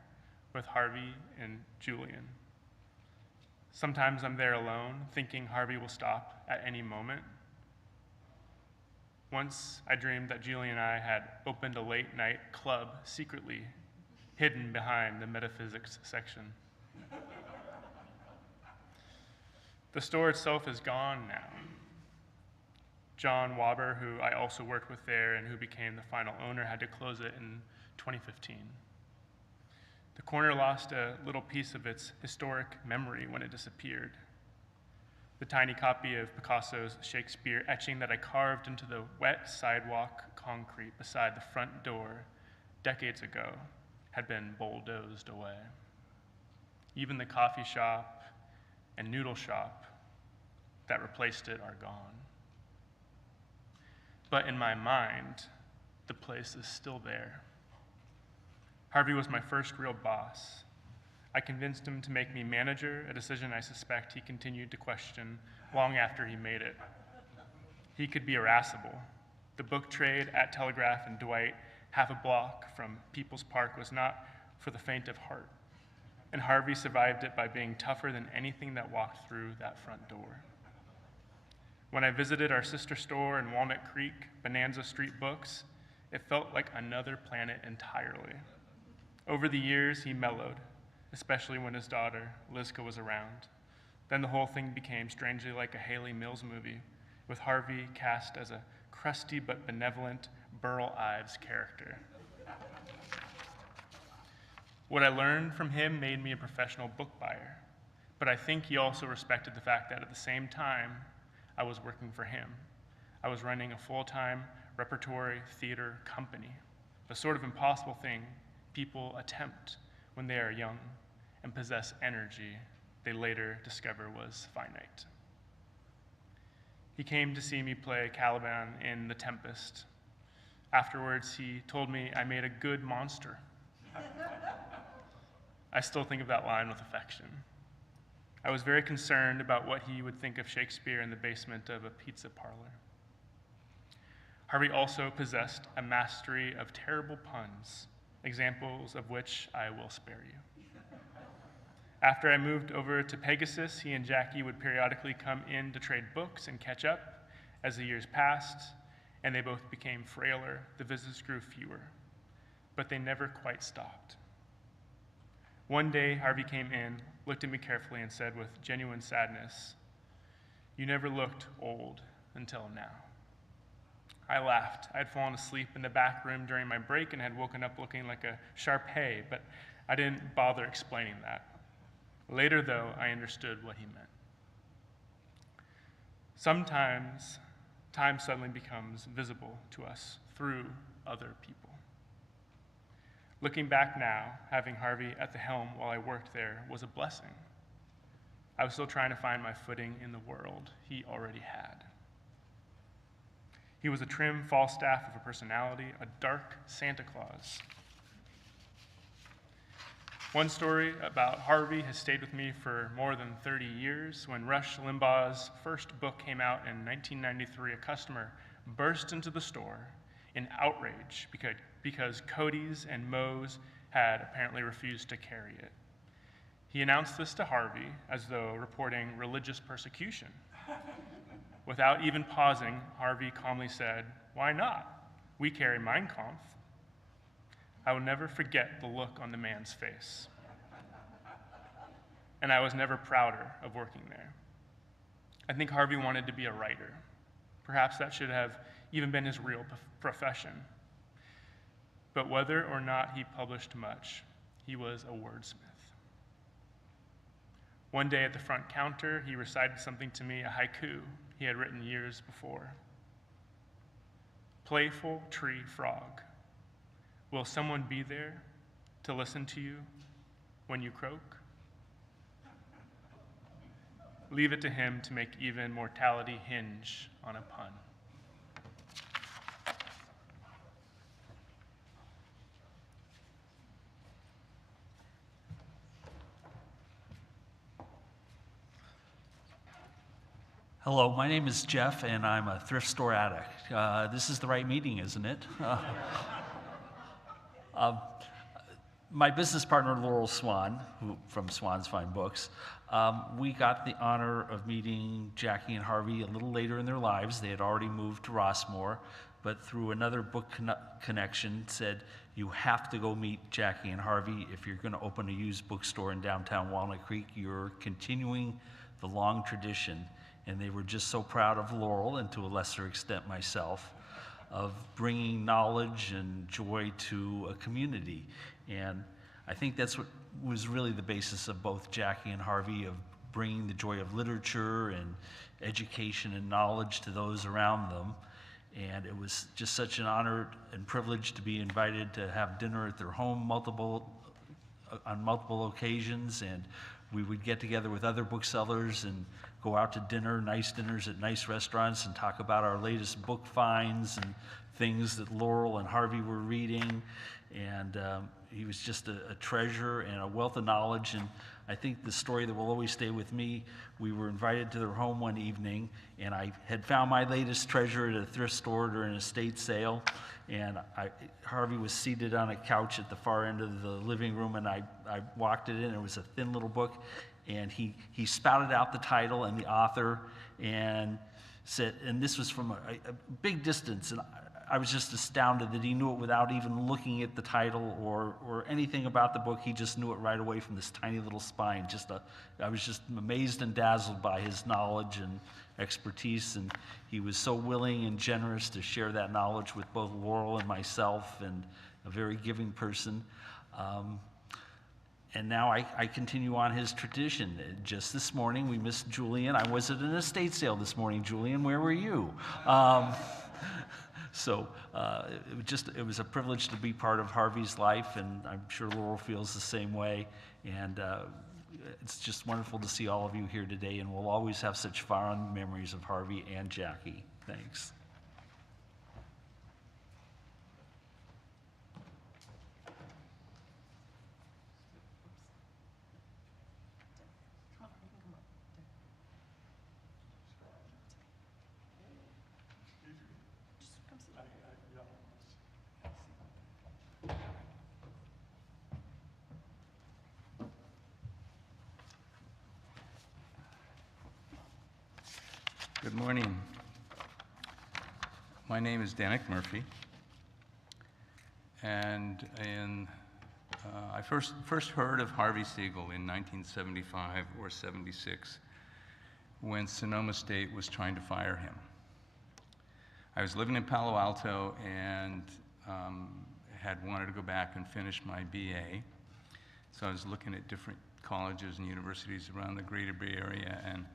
with Harvey and Julian. Sometimes I'm there alone, thinking Harvey will stop at any moment. Once I dreamed that Julian and I had opened a late-night club secretly, hidden behind the metaphysics section. The store itself is gone now. John Waber, who I also worked with there and who became the final owner, had to close it in 2015. The corner lost a little piece of its historic memory when it disappeared. The tiny copy of Picasso's Shakespeare etching that I carved into the wet sidewalk concrete beside the front door decades ago had been bulldozed away. Even the coffee shop and noodle shop that replaced it are gone. But in my mind, the place is still there. Harvey was my first real boss. I convinced him to make me manager, a decision I suspect he continued to question long after he made it. He could be irascible. The book trade at Telegraph and Dwight, half a block from People's Park, was not for the faint of heart. And Harvey survived it by being tougher than anything that walked through that front door. When I visited our sister store in Walnut Creek, Bonanza Street Books, it felt like another planet entirely. Over the years, he mellowed, especially when his daughter, Lizka, was around. Then the whole thing became strangely like a Haley Mills movie, with Harvey cast as a crusty but benevolent Burl Ives character. What I learned from him made me a professional book buyer, but I think he also respected the fact that at the same time, I was working for him. I was running a full-time repertory theater company, the sort of impossible thing people attempt when they are young and possess energy they later discover was finite. He came to see me play Caliban in The Tempest. Afterwards, he told me I made a good monster. I still think of that line with affection. I was very concerned about what he would think of Shakespeare in the basement of a pizza parlor. Harvey also possessed a mastery of terrible puns, examples of which I will spare you. After I moved over to Pegasus, he and Jackie would periodically come in to trade books and catch up. As the years passed, and they both became frailer, the visits grew fewer, but they never quite stopped. One day, Harvey came in, looked at me carefully, and said with genuine sadness, "You never looked old until now." I laughed. I had fallen asleep in the back room during my break and had woken up looking like a Shar-Pei, but I didn't bother explaining that. Later, though, I understood what he meant. Sometimes, time suddenly becomes visible to us through other people. Looking back now, having Harvey at the helm while I worked there was a blessing. I was still trying to find my footing in the world he already had. He was a trim Falstaff of a personality, a dark Santa Claus. One story about Harvey has stayed with me for more than 30 years. When Rush Limbaugh's first book came out in 1993, a customer burst into the store in outrage because Cody's and Moe's had apparently refused to carry it. He announced this to Harvey as though reporting religious persecution. Without even pausing, Harvey calmly said, "Why not? We carry Mein Kampf." I will never forget the look on the man's face. And I was never prouder of working there. I think Harvey wanted to be a writer. Perhaps that should have even been his real profession. But whether or not he published much, he was a wordsmith. One day at the front counter, he recited something to me, a haiku he had written years before. playful tree frog, will someone be there to listen to you when you croak? Leave it to him to make even mortality hinge on a pun. Hello, my name is Jeff, and I'm a thrift store addict. This is the right meeting, isn't it? My business partner, Laurel Swan, from Swan's Fine Books, we got the honor of meeting Jackie and Harvey a little later in their lives. They had already moved to Rossmore, but through another book connection said, you have to go meet Jackie and Harvey. If you're going to open a used bookstore in downtown Walnut Creek, you're continuing the long tradition. And they were just so proud of Laurel, and to a lesser extent myself, of bringing knowledge and joy to a community. And I think that's what was really the basis of both Jackie and Harvey, of bringing the joy of literature and education and knowledge to those around them. And it was just such an honor and privilege to be invited to have dinner at their home on multiple occasions. And we would get together with other booksellers and go out to dinner, nice dinners at nice restaurants, and talk about our latest book finds and things that Laurel and Harvey were reading. And he was just a treasure and a wealth of knowledge. And I think the story that will always stay with me, we were invited to their home one evening, and I had found my latest treasure at a thrift store during an estate sale. And Harvey was seated on a couch at the far end of the living room, and I walked it in. It was a thin little book, and he spouted out the title and the author, and said, and this was from a big distance, and I was just astounded that he knew it without even looking at the title or anything about the book. He just knew it right away from this tiny little spine. I was just amazed and dazzled by his knowledge and expertise, and he was so willing and generous to share that knowledge with both Laurel and myself, and a very giving person. And now I continue on his tradition. Just this morning, we missed Julian. I was at an estate sale this morning. Julian, where were you? So it was a privilege to be part of Harvey's life, and I'm sure Laurel feels the same way. And it's just wonderful to see all of you here today, and we'll always have such fond memories of Harvey and Jackie. Thanks. Good morning. My name is Danik Murphy, and I first heard of Harvey Segal in 1975 or 76 when Sonoma State was trying to fire him. I was living in Palo Alto and had wanted to go back and finish my BA, so I was looking at different colleges and universities around the greater Bay Area, and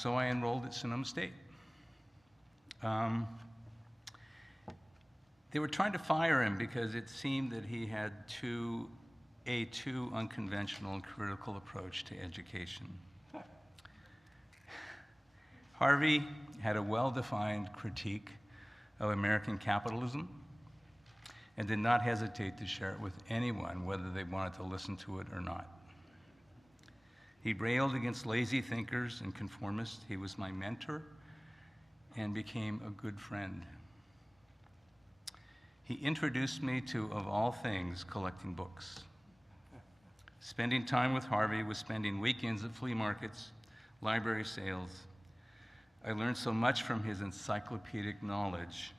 so I enrolled at Sonoma State. They were trying to fire him because it seemed that he had a too unconventional and critical approach to education. Harvey had a well-defined critique of American capitalism and did not hesitate to share it with anyone, whether they wanted to listen to it or not. He railed against lazy thinkers and conformists. He was my mentor and became a good friend. He introduced me to, of all things, collecting books. Spending time with Harvey was spending weekends at flea markets, library sales. I learned so much from his encyclopedic knowledge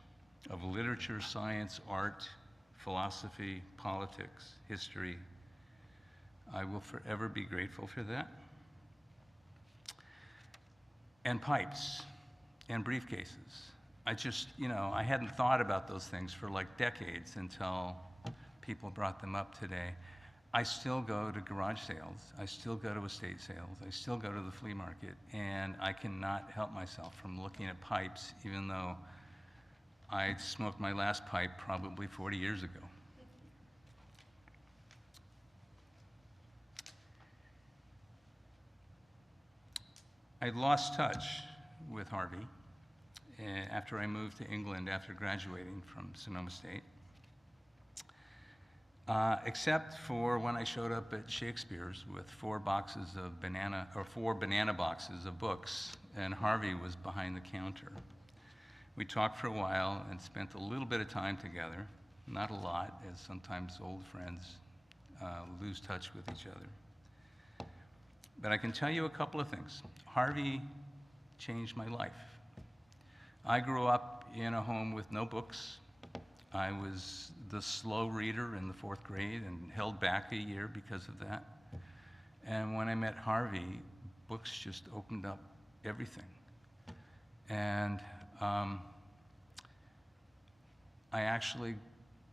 of literature, science, art, philosophy, politics, history. I will forever be grateful for that. And pipes and briefcases. I hadn't thought about those things for like decades until people brought them up today. I still go to garage sales. I still go to estate sales. I still go to the flea market, and I cannot help myself from looking at pipes, even though I smoked my last pipe probably 40 years ago. I lost touch with Harvey after I moved to England after graduating from Sonoma State, except for when I showed up at Shakespeare's with four banana boxes of books, and Harvey was behind the counter. We talked for a while and spent a little bit of time together, not a lot, as sometimes old friends lose touch with each other. But I can tell you a couple of things. Harvey changed my life. I grew up in a home with no books. I was the slow reader in the 4th grade and held back a year because of that. And when I met Harvey, books just opened up everything. And I actually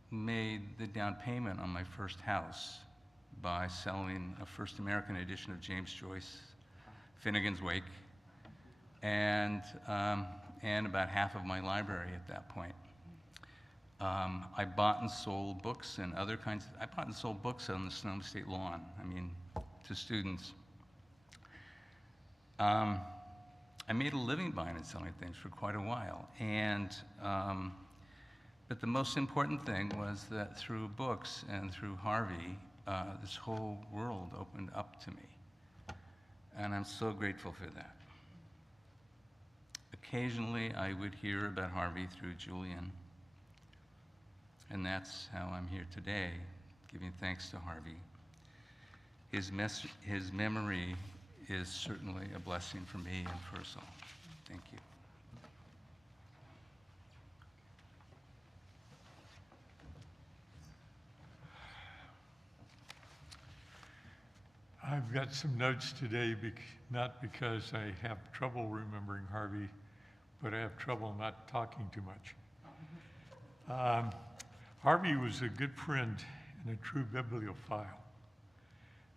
made the down payment on my first house by selling a first American edition of James Joyce, Finnegan's Wake, and about half of my library at that point. I bought and sold books and other kinds I bought and sold books on the Sonoma State lawn, to students. I made a living buying and selling things for quite a while, but the most important thing was that through books and through Harvey, this whole world opened up to me, and I'm so grateful for that. Occasionally, I would hear about Harvey through Julian, and that's how I'm here today, giving thanks to Harvey. His memory is certainly a blessing for me and for us all. Thank you. I've got some notes today, not because I have trouble remembering Harvey, but I have trouble not talking too much. Harvey was a good friend and a true bibliophile.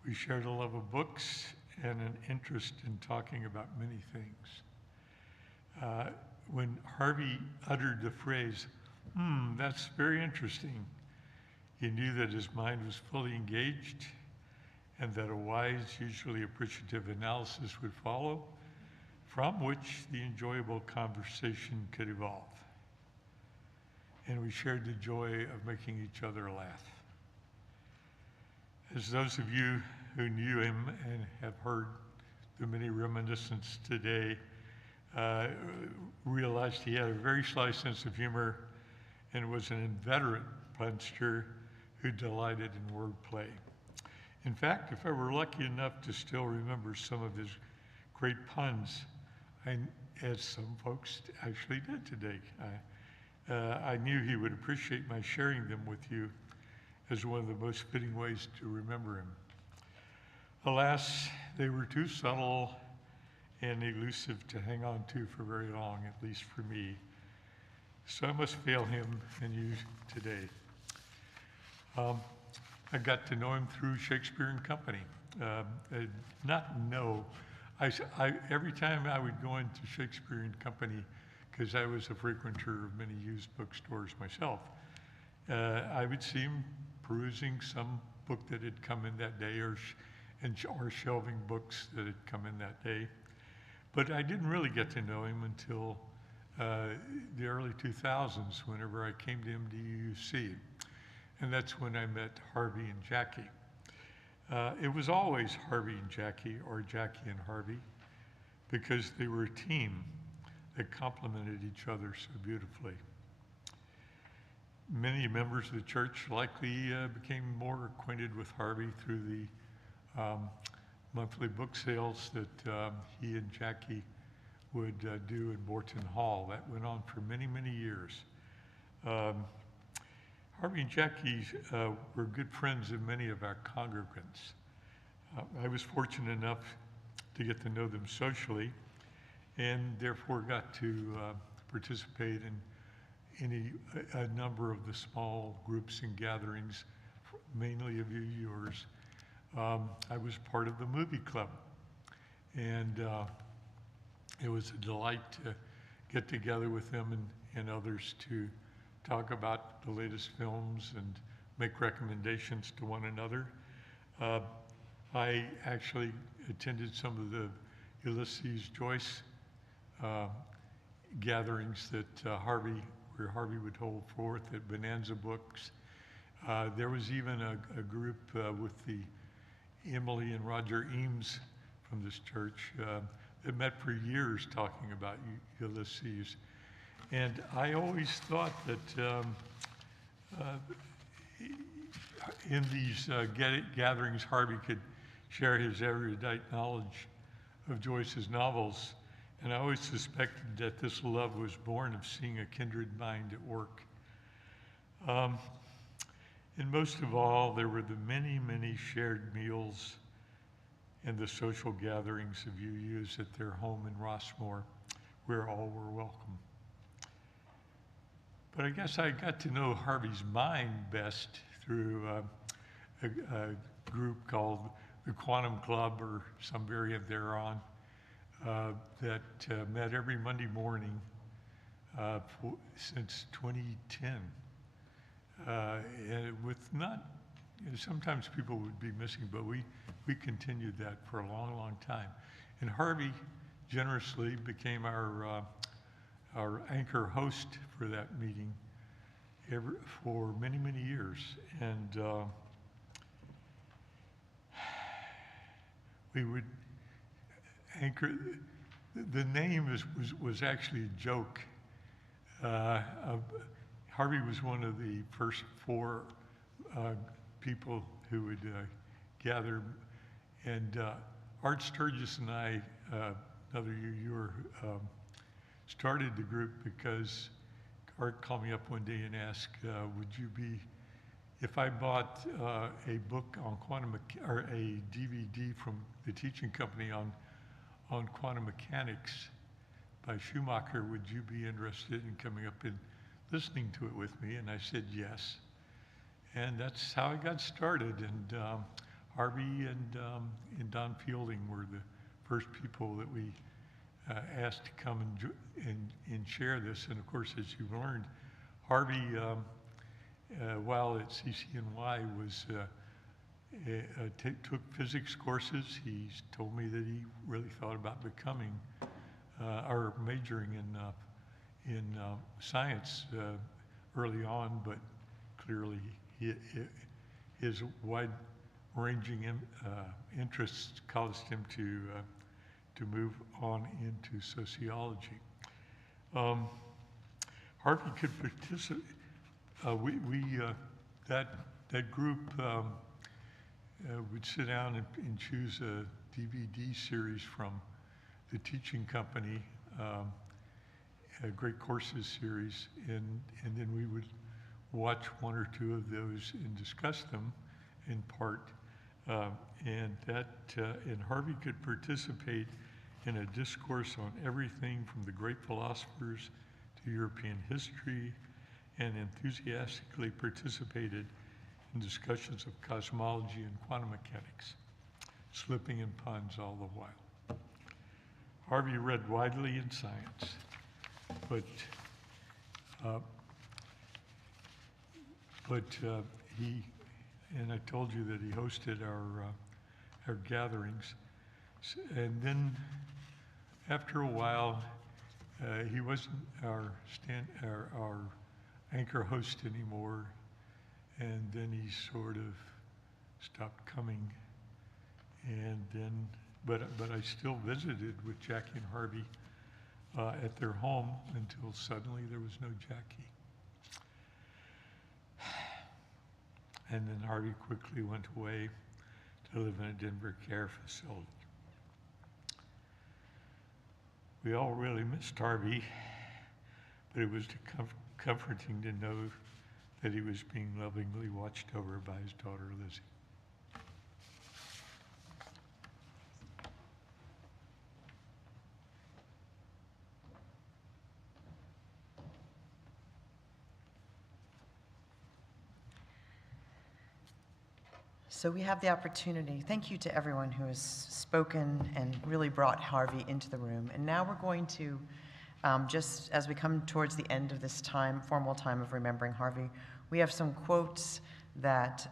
We shared a love of books and an interest in talking about many things. When Harvey uttered the phrase, that's very interesting, he knew that his mind was fully engaged and that a wise, usually appreciative analysis would follow, from which the enjoyable conversation could evolve. And we shared the joy of making each other laugh. As those of you who knew him and have heard the many reminiscences today realized he had a very sly sense of humor and was an inveterate punster who delighted in wordplay. In fact, if I were lucky enough to still remember some of his great puns, as some folks actually did today, I knew he would appreciate my sharing them with you as one of the most fitting ways to remember him. Alas, they were too subtle and elusive to hang on to for very long, at least for me. So I must fail him and you today. I got to know him through Shakespeare and Company. Every time I would go into Shakespeare and Company, because I was a frequenter of many used bookstores myself, I would see him perusing some book that had come in that day or shelving books that had come in that day. But I didn't really get to know him until the early 2000s, whenever I came to MDUC. And that's when I met Harvey and Jackie. It was always Harvey and Jackie, or Jackie and Harvey, because they were a team that complemented each other so beautifully. Many members of the church likely became more acquainted with Harvey through the monthly book sales that he and Jackie would do in Borton Hall. That went on for many, many years. Harvey and Jackie were good friends of many of our congregants. I was fortunate enough to get to know them socially and therefore got to participate in a number of the small groups and gatherings, mainly of yours. I was part of the movie club, and it was a delight to get together with him and others to talk about the latest films and make recommendations to one another. I actually attended some of the Ulysses Joyce gatherings that where Harvey would hold forth at Bonanza Books. There was even a group with the Emily and Roger Eames from this church that met for years talking about Ulysses. And I always thought that in these gatherings, Harvey could share his erudite knowledge of Joyce's novels. And I always suspected that this love was born of seeing a kindred mind at work. And most of all, there were the many, many shared meals and the social gatherings of UUs at their home in Rossmore, where all were welcome. But I guess I got to know Harvey's mind best through a group called the Quantum Club, or some variant thereon, that met every Monday morning since 2010. And with not, sometimes people would be missing, but we continued that for a long, long time. And Harvey generously became our anchor host for that meeting for many, many years. And we would anchor, the name was actually a joke. Harvey was one of the first 4 people who would gather, and Art Sturgis and I, another UUer, started the group because Art called me up one day and asked, would you be, if I bought a book on or a DVD from the teaching company on quantum mechanics by Schumacher, would you be interested in coming up and listening to it with me? And I said yes. And that's how I got started. And Harvey and Don Fielding were the first people that we asked to come and share this. And of course, as you've learned, Harvey, while at CCNY, took physics courses. He's told me that he really thought about becoming or majoring in science early on, but clearly his wide-ranging interests caused him to move on into sociology. Harvey could participate. That group would sit down and choose a DVD series from the teaching company, a Great Courses series, and then we would watch 1 or 2 of those and discuss them in part. And Harvey could participate in a discourse on everything from the great philosophers to European history, and enthusiastically participated in discussions of cosmology and quantum mechanics, slipping in puns all the while. Harvey read widely in science, but he, and I told you that he hosted our gatherings, and then after a while, he wasn't our anchor host anymore, and then he sort of stopped coming. And then, but I still visited with Jackie and Harvey at their home until suddenly there was no Jackie. And then Harvey quickly went away to live in a Denver care facility. We all really missed Harvey, but it was comforting to know that he was being lovingly watched over by his daughter, Lizzie. So we have the opportunity. Thank you to everyone who has spoken and really brought Harvey into the room. And now we're going to Just as we come towards the end of this time, formal time of remembering Harvey, we have some quotes that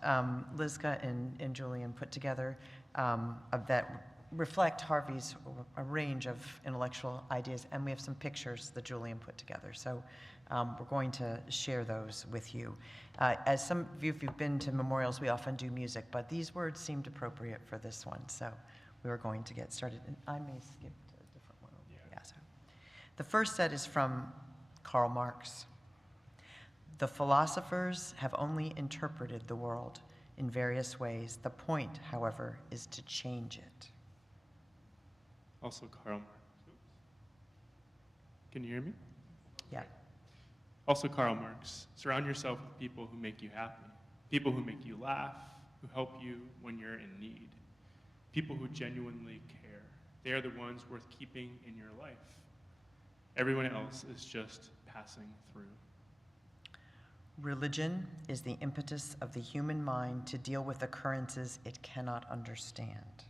Lizka and Julian put together that reflect Harvey's a range of intellectual ideas, and we have some pictures that Julian put together. So we're going to share those with you. As some of you, if you've been to memorials, we often do music, but these words seemed appropriate for this one, so we were going to get started. And I may skip to a different one. Yeah, so. The first set is from Karl Marx. The philosophers have only interpreted the world in various ways. The point, however, is to change it. Also Karl Marx. Can you hear me? Yeah. Also Karl Marx. Surround yourself with people who make you happy, people who make you laugh, who help you when you're in need, people who genuinely care. They are the ones worth keeping in your life. Everyone else is just passing through. Religion is the impetus of the human mind to deal with occurrences it cannot understand.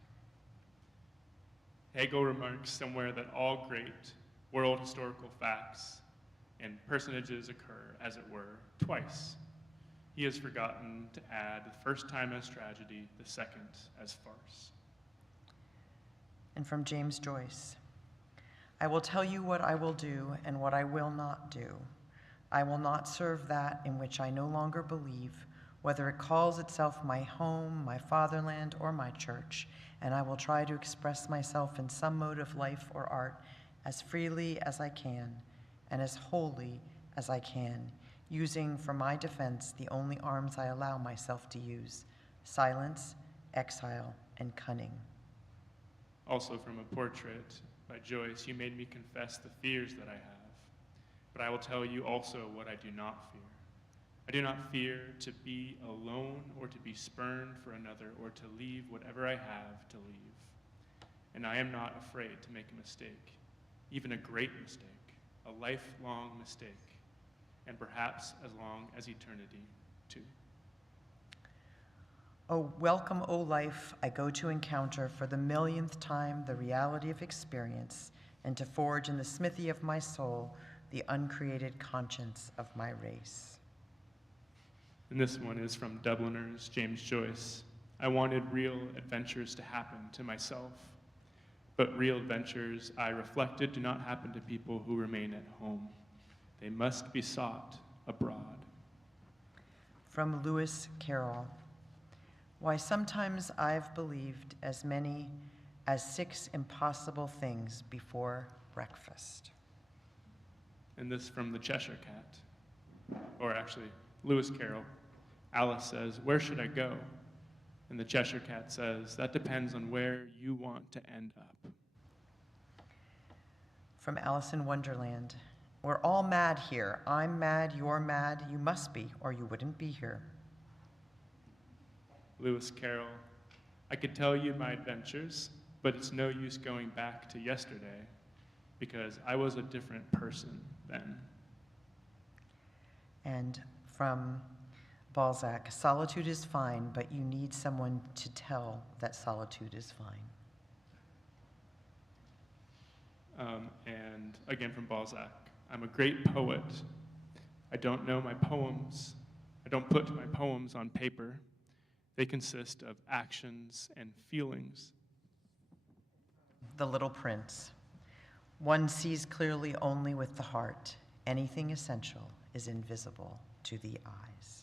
Hegel remarks somewhere that all great world historical facts and personages occur, as it were, twice. He has forgotten to add the first time as tragedy, the second as farce. And from James Joyce, I will tell you what I will do and what I will not do. I will not serve that in which I no longer believe, whether it calls itself my home, my fatherland, or my church, and I will try to express myself in some mode of life or art as freely as I can and as wholly as I can, using for my defense the only arms I allow myself to use: silence, exile, and cunning. Also from a portrait by Joyce, you made me confess the fears that I have, but I will tell you also what I do not fear. I do not fear to be alone or to be spurned for another or to leave whatever I have to leave. And I am not afraid to make a mistake, even a great mistake, a lifelong mistake, and perhaps as long as eternity, too. Oh, welcome, O life, I go to encounter for the millionth time the reality of experience and to forge in the smithy of my soul the uncreated conscience of my race. And this one is from Dubliners, James Joyce. I wanted real adventures to happen to myself, but real adventures, I reflected, do not happen to people who remain at home. They must be sought abroad. From Lewis Carroll, why sometimes I've believed as many as 6 impossible things before breakfast. And this from the Cheshire Cat, or actually Lewis Carroll. Alice says, where should I go? And the Cheshire Cat says, that depends on where you want to end up. From Alice in Wonderland, we're all mad here. I'm mad, you're mad, you must be, or you wouldn't be here. Lewis Carroll, I could tell you my adventures, but it's no use going back to yesterday because I was a different person then. And from Balzac, solitude is fine, but you need someone to tell that solitude is fine. And again from Balzac, I'm a great poet. I don't know my poems. I don't put my poems on paper. They consist of actions and feelings. The Little Prince. One sees clearly only with the heart. Anything essential is invisible to the eyes.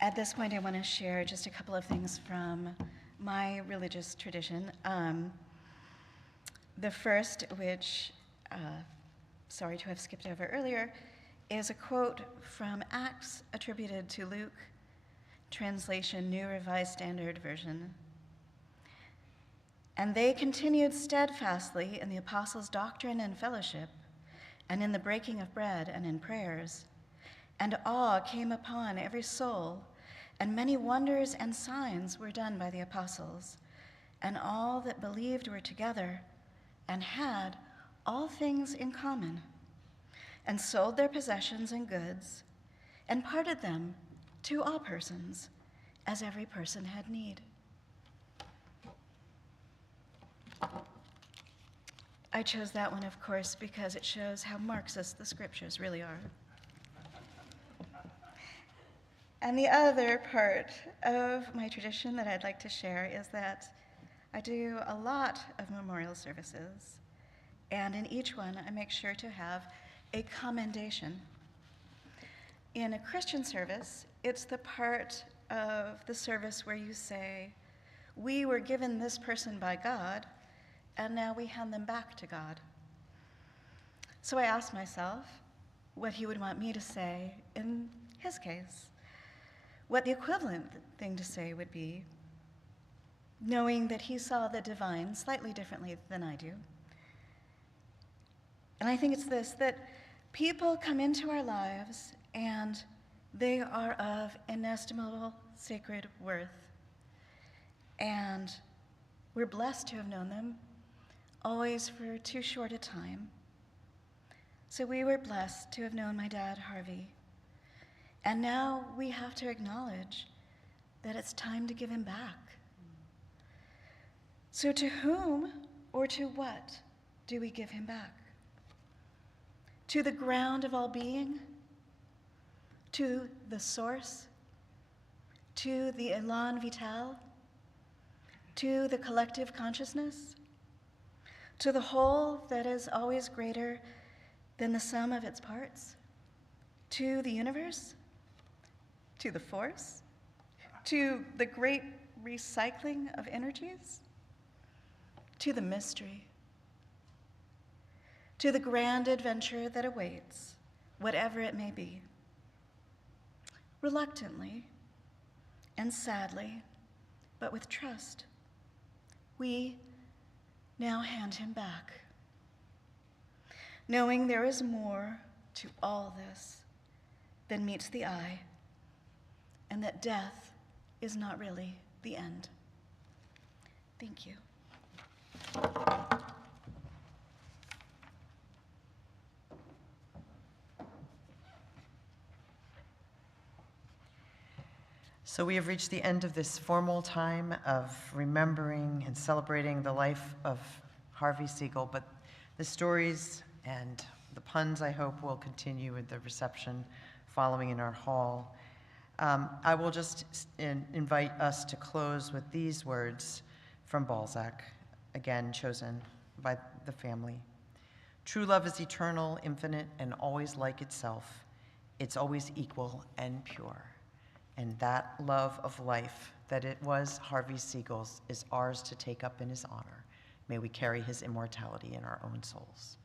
At this point, I want to share just a couple of things from my religious tradition. The first, which, sorry to have skipped over earlier, is a quote from Acts attributed to Luke, translation New Revised Standard Version. And they continued steadfastly in the apostles' doctrine and fellowship, and in the breaking of bread and in prayers. And awe came upon every soul, And many wonders and signs were done by the apostles, and all that believed were together and had all things in common, and sold their possessions and goods, and parted them to all persons, as every person had need. I chose that one, of course, because it shows how Marxist the scriptures really are. And the other part of my tradition that I'd like to share is that I do a lot of memorial services, and in each one I make sure to have a commendation. In a Christian service, it's the part of the service where you say, "We were given this person by God, and now we hand them back to God." So I asked myself what he would want me to say in his case, what the equivalent thing to say would be, knowing that he saw the divine slightly differently than I do. And I think it's this, that people come into our lives and they are of inestimable sacred worth. And we're blessed to have known them, always for too short a time. So we were blessed to have known my dad, Harvey. And now we have to acknowledge that it's time to give him back. So to whom or to what do we give him back? To the ground of all being? To the source? To the élan vital? To the collective consciousness? To the whole that is always greater than the sum of its parts? To the universe? To the force? To the great recycling of energies? To the mystery? To the grand adventure that awaits, whatever it may be? Reluctantly and sadly, but with trust, we now hand him back, knowing there is more to all this than meets the eye, and that death is not really the end. Thank you. So we have reached the end of this formal time of remembering and celebrating the life of Harvey Segal, but the stories and the puns, I hope, will continue with the reception following in our hall. I will just invite us to close with these words from Balzac, again chosen by the family. True love is eternal, infinite, and always like itself. It's always equal and pure. And that love of life that it was Harvey Segal's is ours to take up in his honor. May we carry his immortality in our own souls.